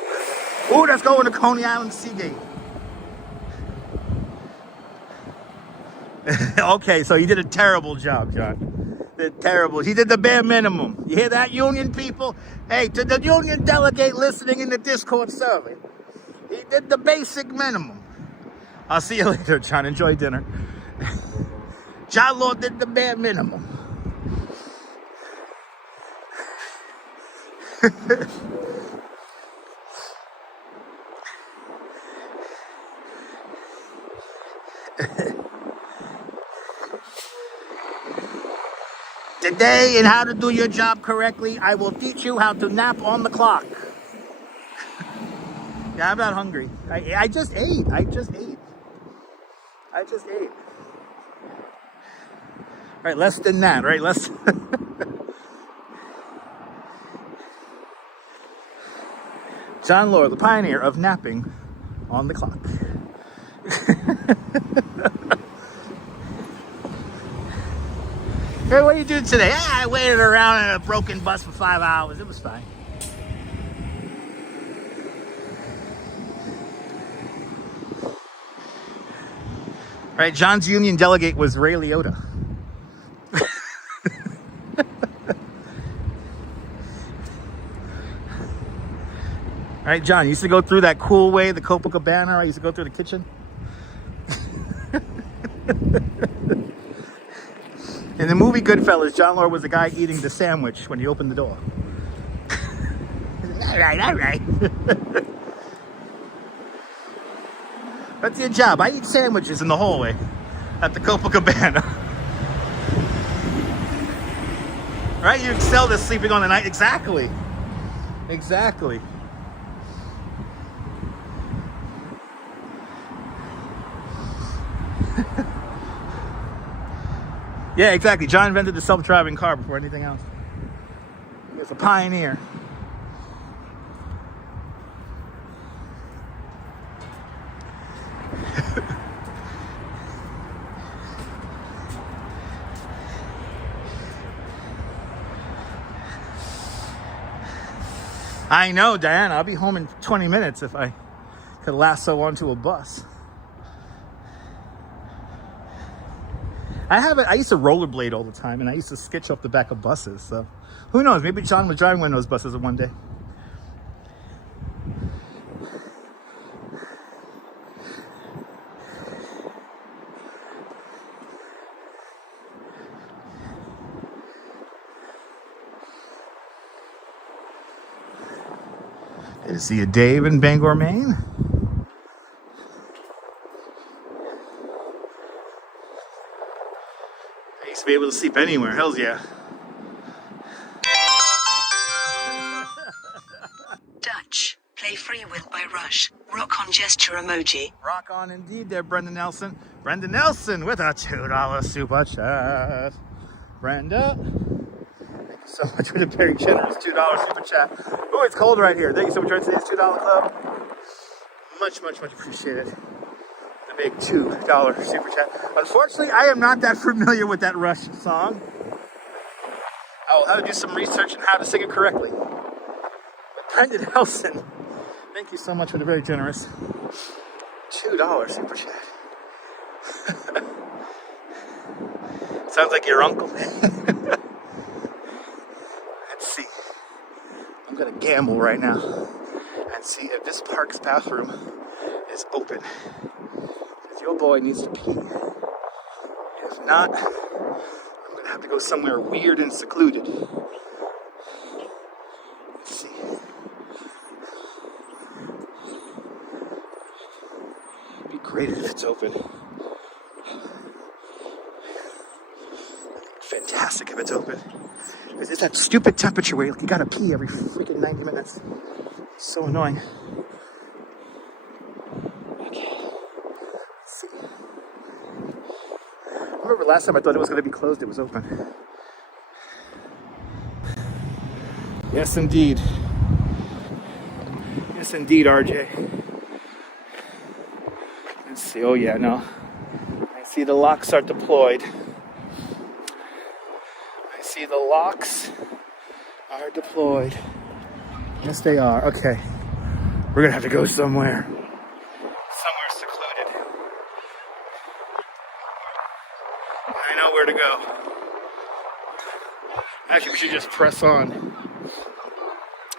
let's go to Coney Island Seagate. Okay, so you did a terrible job, John. Terrible. He did the bare minimum. You hear that, union people? Hey, to the union delegate listening in the Discord survey, he did the basic minimum. I'll see you later, John. Enjoy dinner. John Lord did the bare minimum. Today, in how to do your job correctly, I will teach you how to nap on the clock. Yeah, I'm not hungry. I just ate. I just ate. Right, less than that, right? Less. John Lord, the pioneer of napping on the clock. Hey, what are you doing today? I waited around in a broken bus for 5 hours. It was fine. Right, John's union delegate was Ray Liotta. All right, John, you used to go through that cool way, the Copacabana. I used to go through the kitchen. In the movie Goodfellas, John Lord was the guy eating the sandwich when he opened the door. All right. That's your job. I eat sandwiches in the hallway at the Copacabana. Right? You excelled at sleeping on the night. Exactly. Yeah, exactly. John invented the self-driving car before anything else. He was a pioneer. I know, Diana. I'll be home in 20 minutes if I could lasso onto a bus. I used to rollerblade all the time, and I used to sketch off the back of buses. So, who knows? Maybe John was driving one of those buses one day. Good to see you, Dave, in Bangor, Maine. I used to be able to sleep anywhere. Hells yeah. Dutch. Play Free Will by Rush. Rock on gesture emoji. Rock on indeed there, Brendan Nelson. Brendan Nelson with a $2 super chat. Brenda, thank you so much for the very generous $2 super chat. Oh, it's cold right here. Thank you so much for today's $2 club. Much, much, much appreciated. The big $2 super chat. Unfortunately, I am not that familiar with that Rush song. I will have to do some research on how to sing it correctly. But Brendan Nelson, thank you so much for the very generous $2 super chat. Sounds like your uncle. Let's see. I'm gonna gamble right now and see if this park's bathroom is open. Because your boy needs to pee. If not, I'm gonna have to go somewhere weird and secluded. Let's see. It'd be great if it's open. Fantastic if it's open. It's that stupid temperature where you gotta pee every freaking 90 minutes. It's so annoying. Okay. Let's see. I remember last time I thought it was gonna be closed, it was open. Yes, indeed. Yes, indeed, RJ. Let's see. Oh, yeah, no. I see the locks are deployed. See, the locks are deployed. Yes, they are. Okay. We're gonna have to go somewhere secluded. I know where to go. Actually, we should just press on. I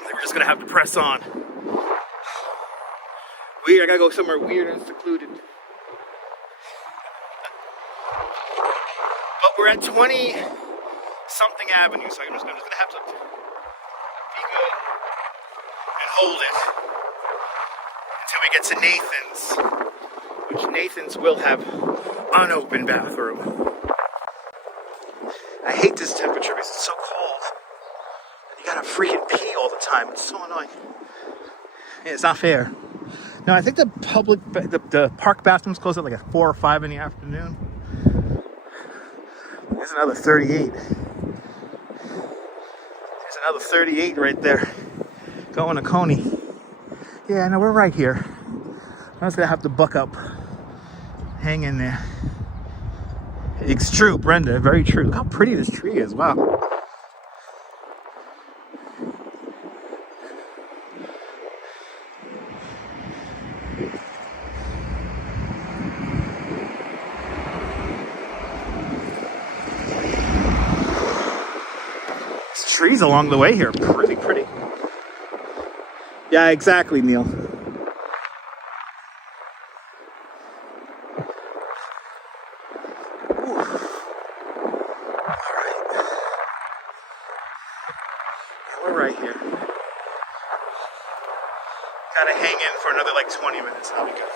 think we're just gonna have to press on. I gotta go somewhere weird and secluded. But we're at 20 something avenue, so I'm just gonna have to be good and hold it until we get to Nathan's, which Nathan's will have unopened bathroom. I hate this temperature because it's so cold. You gotta freaking pee all the time. It's so annoying. Yeah, it's not fair. No, I think the park bathrooms close at like 4 or 5 in the afternoon. There's another 38. Another 38 right there, going to Coney. Yeah, no, we're right here. I'm just gonna have to buck up, hang in there. It's true, Brenda, very true. Look how pretty this tree is, wow. Trees along the way here, pretty pretty. Yeah, exactly, Neil. Ooh. All right. Yeah, we're right here. Gotta hang in for another like 20 minutes and I'll be good.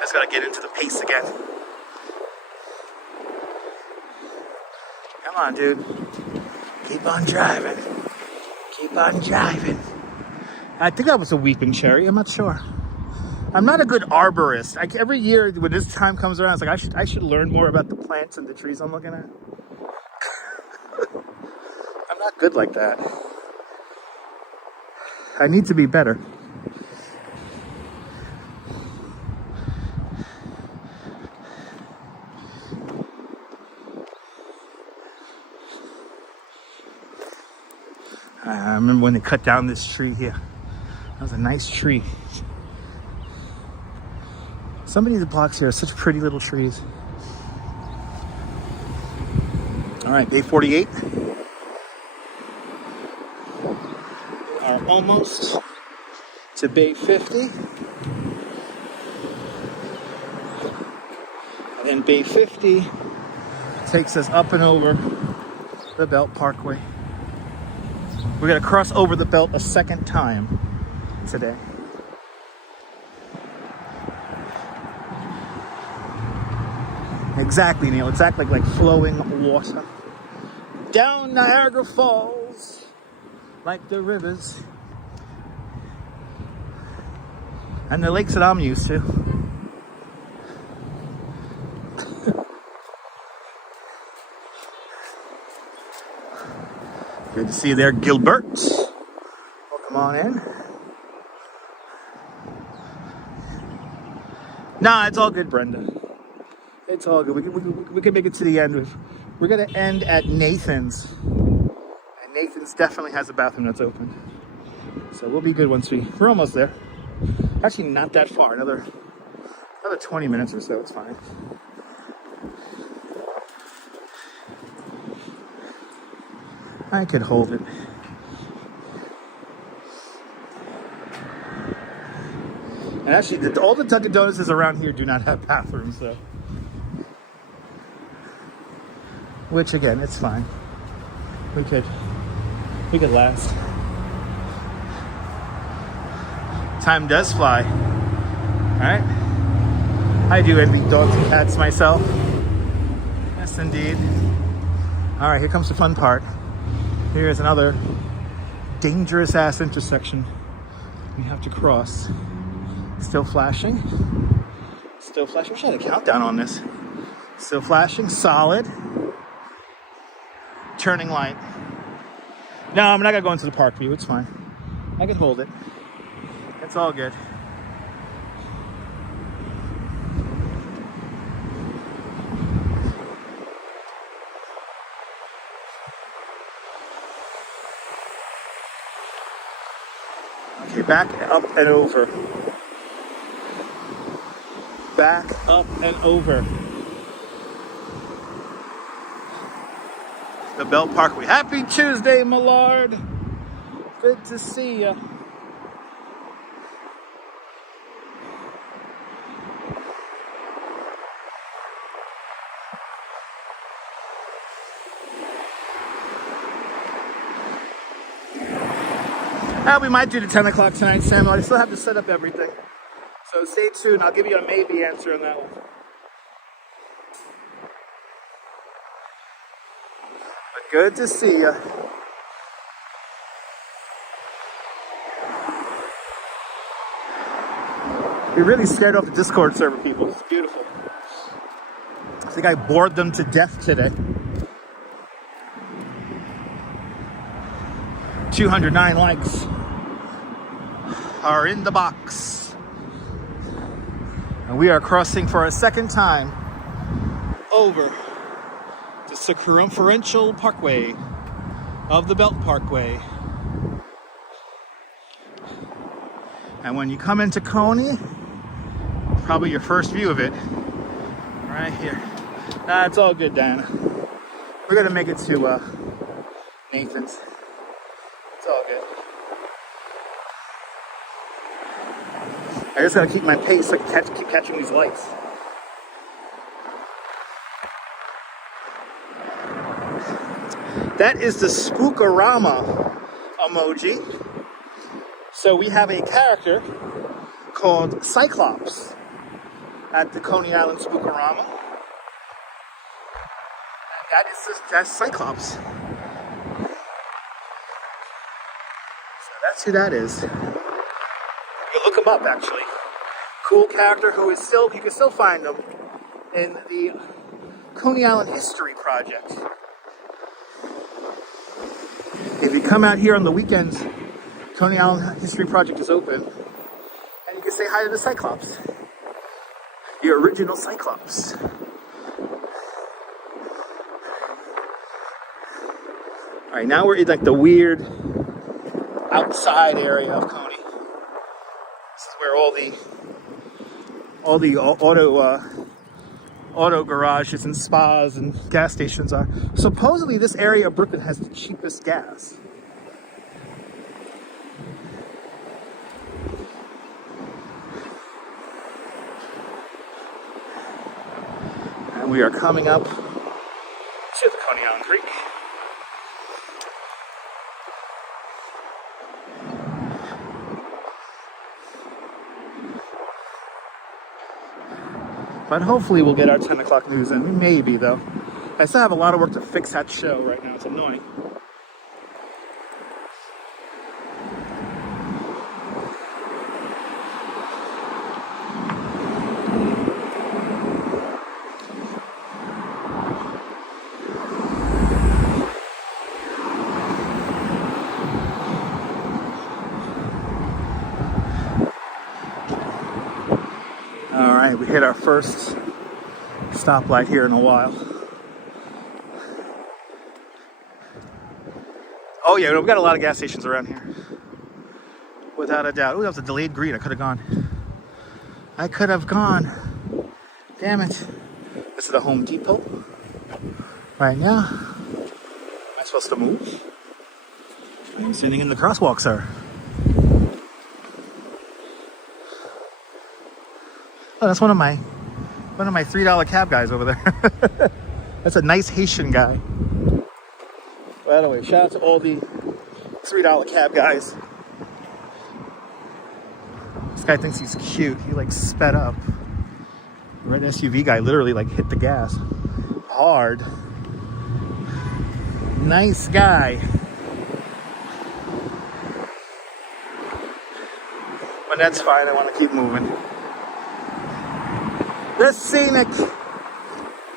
Just gotta get into the pace again. Come on, dude. Keep on driving. Keep on driving. I think that was a weeping cherry. I'm not sure. I'm not a good arborist. Every year when this time comes around, it's like I should learn more about the plants and the trees I'm looking at. I'm not good like that. I need to be better. I remember when they cut down this tree here. That was a nice tree. Some of these blocks here are such pretty little trees. All right, Bay 48. We are almost to Bay 50. And then Bay 50 takes us up and over the Belt Parkway. We're gonna cross over the belt a second time today. Exactly, Neil. Exactly like flowing water down Niagara Falls, like the rivers and the lakes that I'm used to. Good to see you there, Gilbert. Welcome on in. Nah, it's all good, Brenda. It's all good. We can make it to the end. We're going to end at Nathan's. And Nathan's definitely has a bathroom that's open. So we'll be good once we're almost there. Actually, not that far. Another 20 minutes or so. It's fine. I could hold it. And actually, all the Dunkin' Donuts around here do not have bathrooms, so. Which again, it's fine. We could last. Time does fly. Alright? I do envy dogs and cats myself. Yes, indeed. Alright, here comes the fun part. Here's another dangerous ass intersection we have to cross. Still flashing. Still flashing. I wish I had a countdown on this. Still flashing. Solid. Turning light. No, I'm not gonna go into the park view. It's fine. I can hold it. It's all good. Okay, back up and over. Back up and over. The Belt Parkway. Happy Tuesday, Millard. Good to see ya. We might do the 10 o'clock tonight, Sam. I still have to set up everything. So stay tuned. I'll give you a maybe answer on that one. But good to see you. We really scared off the Discord server people. It's beautiful. I think I bored them to death today. 209 likes are in the box. And we are crossing for a second time over the circumferential parkway of the Belt Parkway. And when you come into Coney, probably your first view of it, right here. Nah, it's all good, Diana. We're gonna make it to Nathan's. It's all good. I just gotta keep my pace so I can keep catching these lights. That is the Spookorama emoji. So we have a character called Cyclops at the Coney Island Spookorama. That's Cyclops. That's who that is. You can look him up, actually. cool character who is still, you can still find them in the Coney Island History Project. If you come out here on the weekends, Coney Island History Project is open, and you can say hi to the Cyclops, the original Cyclops. All right, now we're in like the weird outside area of Coney. This is where all the auto garages and spas and gas stations are. Supposedly this area of Brooklyn has the cheapest gas. And we are coming up to the Coney Island Creek. But hopefully we'll get our 10 o'clock news in. Maybe, though. I still have a lot of work to fix that show right now. It's annoying. We hit our first stoplight here in a while. Oh yeah, we've got a lot of gas stations around here. Without a doubt. Oh, that was a delayed green. I could have gone. Damn it. This is the Home Depot. Right now. Am I supposed to move? I'm sitting in the crosswalk, sir. Oh, that's one of my $3 cab guys over there. That's a nice Haitian guy. By the way, shout out to all the $3 cab guys. This guy thinks he's cute. He like sped up. The red SUV guy literally like hit the gas hard. Nice guy. But that's fine. I want to keep moving. The scenic,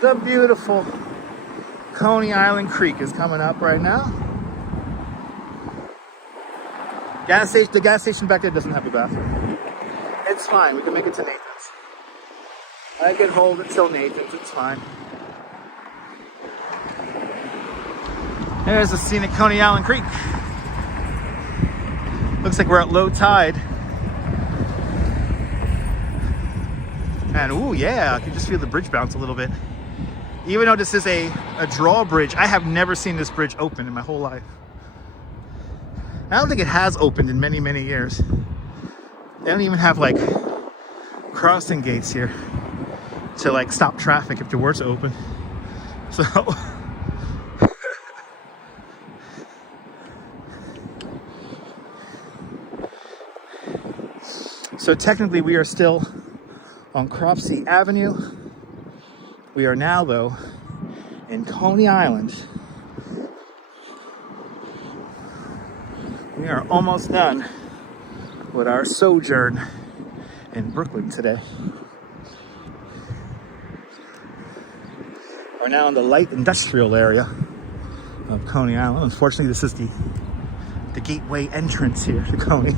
the beautiful Coney Island Creek is coming up right now. The gas station back there doesn't have a bathroom. It's fine, we can make it to Nathan's. I can hold it till Nathan's, it's fine. There's the scenic Coney Island Creek. Looks like we're at low tide. And ooh, yeah, I can just feel the bridge bounce a little bit. Even though this is a drawbridge, I have never seen this bridge open in my whole life. I don't think it has opened in many, many years. They don't even have like crossing gates here to like stop traffic if there were to open. So technically we are still on Cropsy Avenue. We are now, though, in Coney Island. We are almost done with our sojourn in Brooklyn today. We're now in the light industrial area of Coney Island. Unfortunately, this is the gateway entrance here to Coney.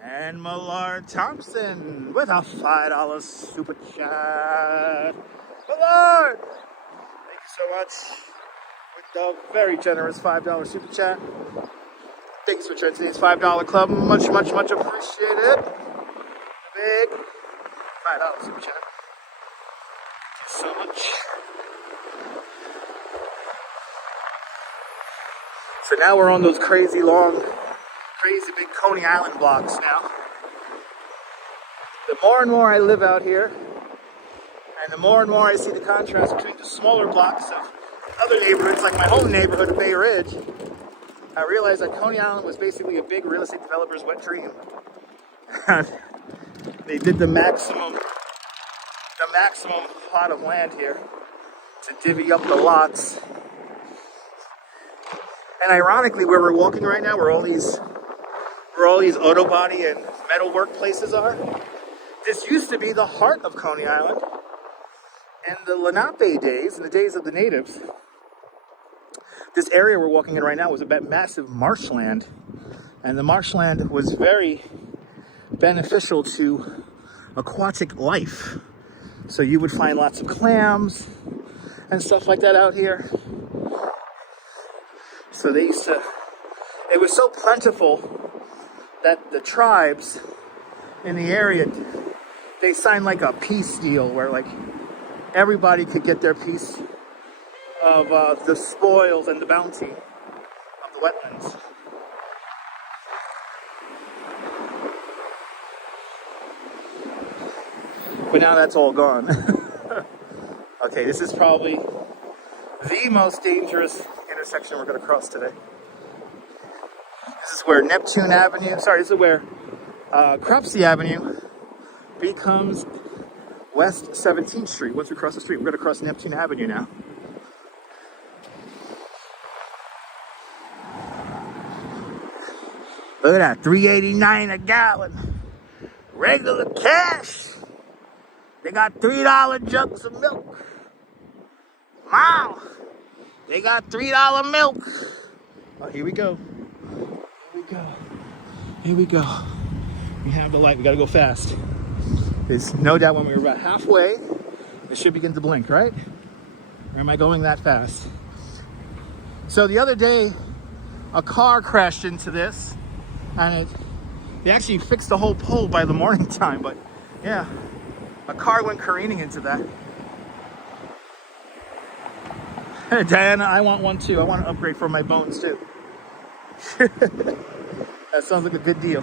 And Millard Thompson with a $5 super chat. Millard! Thank you so much with the very generous $5 super chat. Thanks for joining today's $5 club. Much, much, much appreciated. Big $5 super chat. Thank you so much. So now we're on those crazy big Coney Island blocks now. The more and more I live out here, and the more and more I see the contrast between the smaller blocks of other neighborhoods, like my home neighborhood of Bay Ridge, I realized that Coney Island was basically a big real estate developer's wet dream. They did the maximum plot of land here to divvy up the lots. And ironically, where we're walking right now, where all these where all these auto body and metal work places are. This used to be the heart of Coney Island. In the Lenape days, in the days of the natives, this area we're walking in right now was a massive marshland. And the marshland was very beneficial to aquatic life. So you would find lots of clams and stuff like that out here. So they used to, it was so plentiful that the tribes in the area, they signed like a peace deal where like everybody could get their piece of the spoils and the bounty of the wetlands. But now that's all gone. Okay, this is probably the most dangerous intersection we're going to cross today. This is where Neptune Avenue, this is where Cropsy Avenue becomes West 17th Street. Once we cross the street, we're going to cross Neptune Avenue now. Look at that, $3.89 a gallon. Regular cash. They got $3 jugs of milk. Wow. They got $3 milk. Oh, here we go. Here we go. Here we go. We have the light. We got to go fast. There's no doubt when we're about halfway, it should begin to blink, right? Or am I going that fast? So the other day, a car crashed into this, and they actually fixed the whole pole by the morning time, but yeah, a car went careening into that. Hey, Diana, I want one too. I want an upgrade for my bones too. That sounds like a good deal.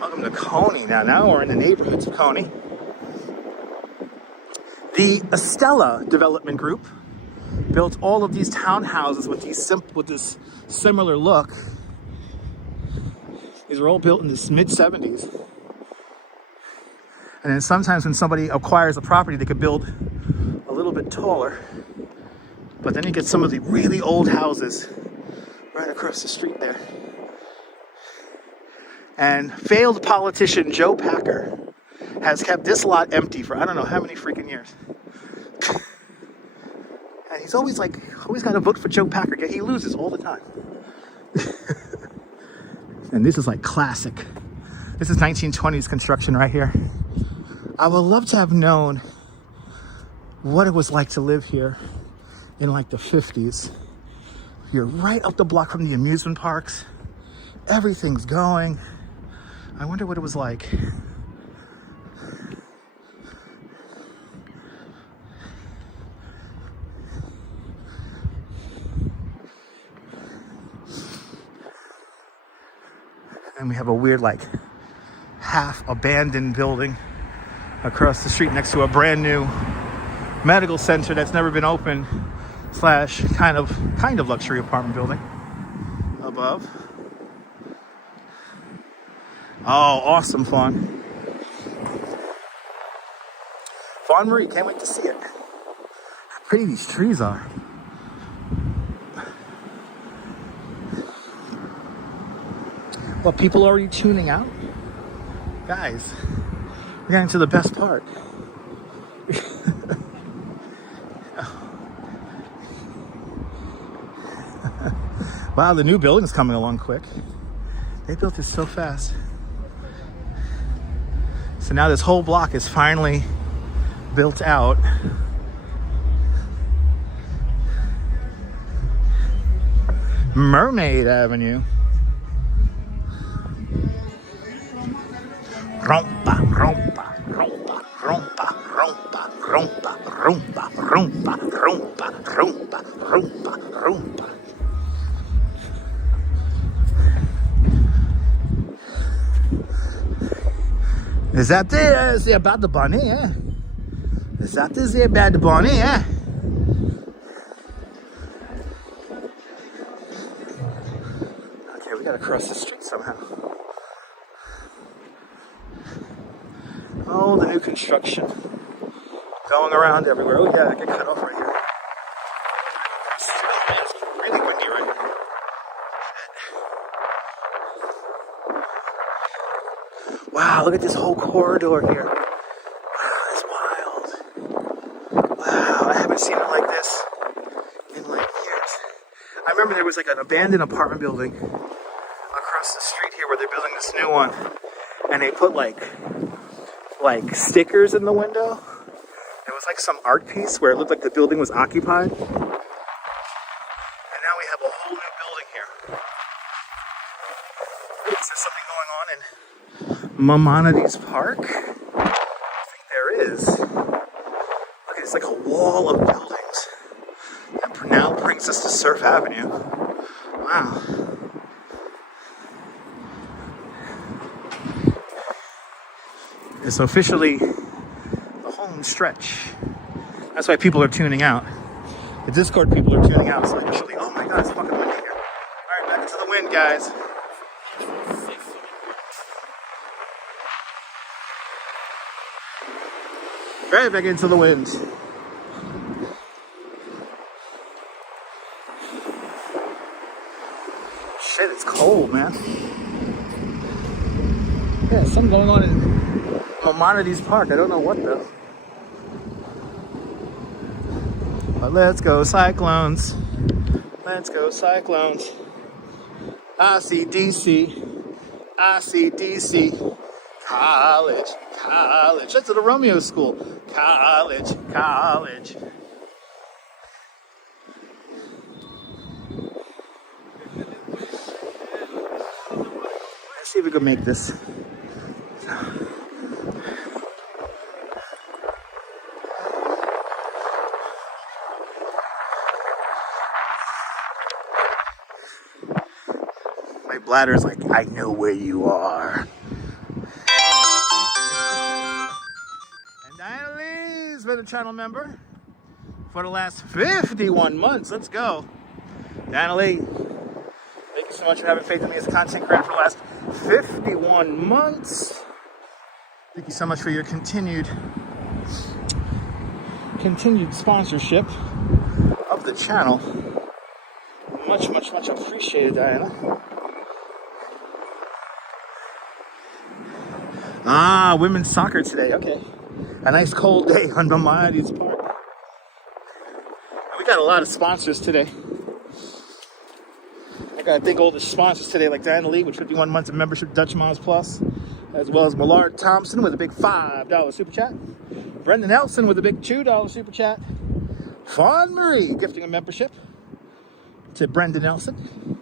Welcome to Coney. Now we're in the neighborhoods of Coney. The Estella Development Group built all of these townhouses with this similar look. These were all built in the mid-70s. And then sometimes when somebody acquires a property, they could build a little bit taller. But then you get some of the really old houses right across the street there. And failed politician Joe Packer has kept this lot empty for I don't know how many freaking years. And he's always got to vote for Joe Packer. He loses all the time. And this is like classic. This is 1920s construction right here. I would love to have known what it was like to live here in like the 50s. You're right up the block from the amusement parks. Everything's going. I wonder what it was like. And we have a weird, like, half-abandoned building across the street next to a brand new medical center that's never been open, / kind of luxury apartment building above. Oh, awesome, Fawn. Fawn Marie, can't wait to see it. How pretty these trees are. Well, people are already tuning out? Guys, we're getting to the best part. Wow, the new building's coming along quick. They built this so fast. So now this whole block is finally built out. Mermaid Avenue. Rompa, rompa, rompa, rompa, rompa, rompa, rompa, rompa, rompa, rompa, rompa, rompa. Is that the Bad Bunny, eh? Is that the Bad Bunny, eh? We gotta cross the street somehow. Oh, the new construction. Going around everywhere. Oh yeah, I get cut off right here. Oh, man, it's really windy right here. Wow, look at this whole corridor here. Wow, that's wild. Wow, I haven't seen it like this in like years. I remember there was like an abandoned apartment building across the street here where they're building this new one. And they put like stickers in the window. It was like some art piece where it looked like the building was occupied. And now we have a whole new building here. Is there something going on in Maimonides Park? I think there is. Look, it's like a wall of buildings. That now brings us to Surf Avenue. Wow. It's officially the home stretch. That's why people are tuning out. The Discord people are tuning out. It's officially, oh my god, it's fucking windy here. Alright, back into the wind, guys. Right back into the wind. Shit, it's cold, man. Yeah, something going on in Maimonides Park. I don't know what though. But let's go Cyclones. Let's go Cyclones. I see DC. I see DC. College. College. That's at the Romeo School. College. College. Let's see if we can make this. My bladder's like, I know where you are. And Diana Lee's been a channel member for the last 51 months. Let's go. Diana Lee, thank you so much for having faith in me as a content creator for the last 51 months. Thank you so much for your continued sponsorship of the channel. Much, much, much appreciated, Diana. Ah, women's soccer today. Okay. A nice cold day on Maimonides Park. We got a lot of sponsors today. I got to thank all the sponsors today, like Diana Lee with 51 months of membership, Dutch Moms Plus, as well as Millard Thompson with a big $5 super chat, Brendan Nelson with a big $2 super chat, Fawn Marie gifting a membership to Brendan Nelson.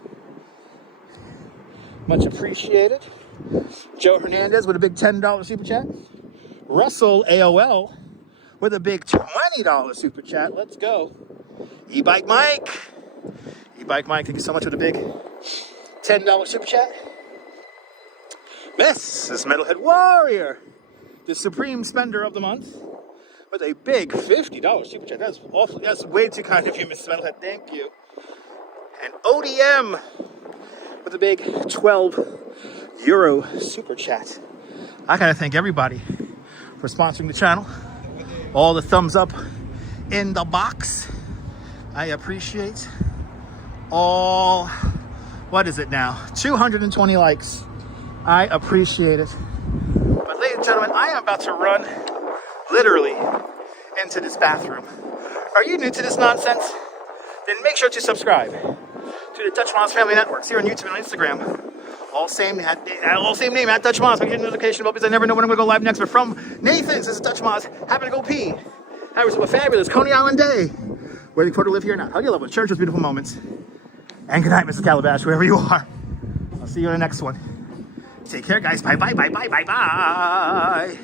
Much appreciated. Joe Hernandez with a big $10 super chat. Russell AOL with a big $20 super chat. Let's go. E-Bike Mike. E-Bike Mike, thank you so much for the big $10 super chat. This is Metalhead Warrior, the supreme spender of the month, with a big $50 super chat. That's awful. That's way too kind of you, Mrs. Metalhead. Thank you. And ODM with a big €12 super chat. I gotta thank everybody for sponsoring the channel. All the thumbs up in the box. I appreciate all, what is it now? 220 likes. I appreciate it. But ladies and gentlemen, I am about to run literally into this bathroom. Are you new to this nonsense? Then make sure to subscribe to the Dutch Moms Family Networks here on YouTube and on Instagram. All same name at Dutch Moms. I get a notification about because I never know when I'm going to go live next. But from Nathan's, this is Dutch Moms. Happen to go pee. That was a fabulous Coney Island day. Whether you prefer to live here or not. How do you love it? Cherish those beautiful moments. And good night, Mrs. Calabash, wherever you are. I'll see you in the next one. Take care, guys. Bye, bye, bye, bye, bye, bye.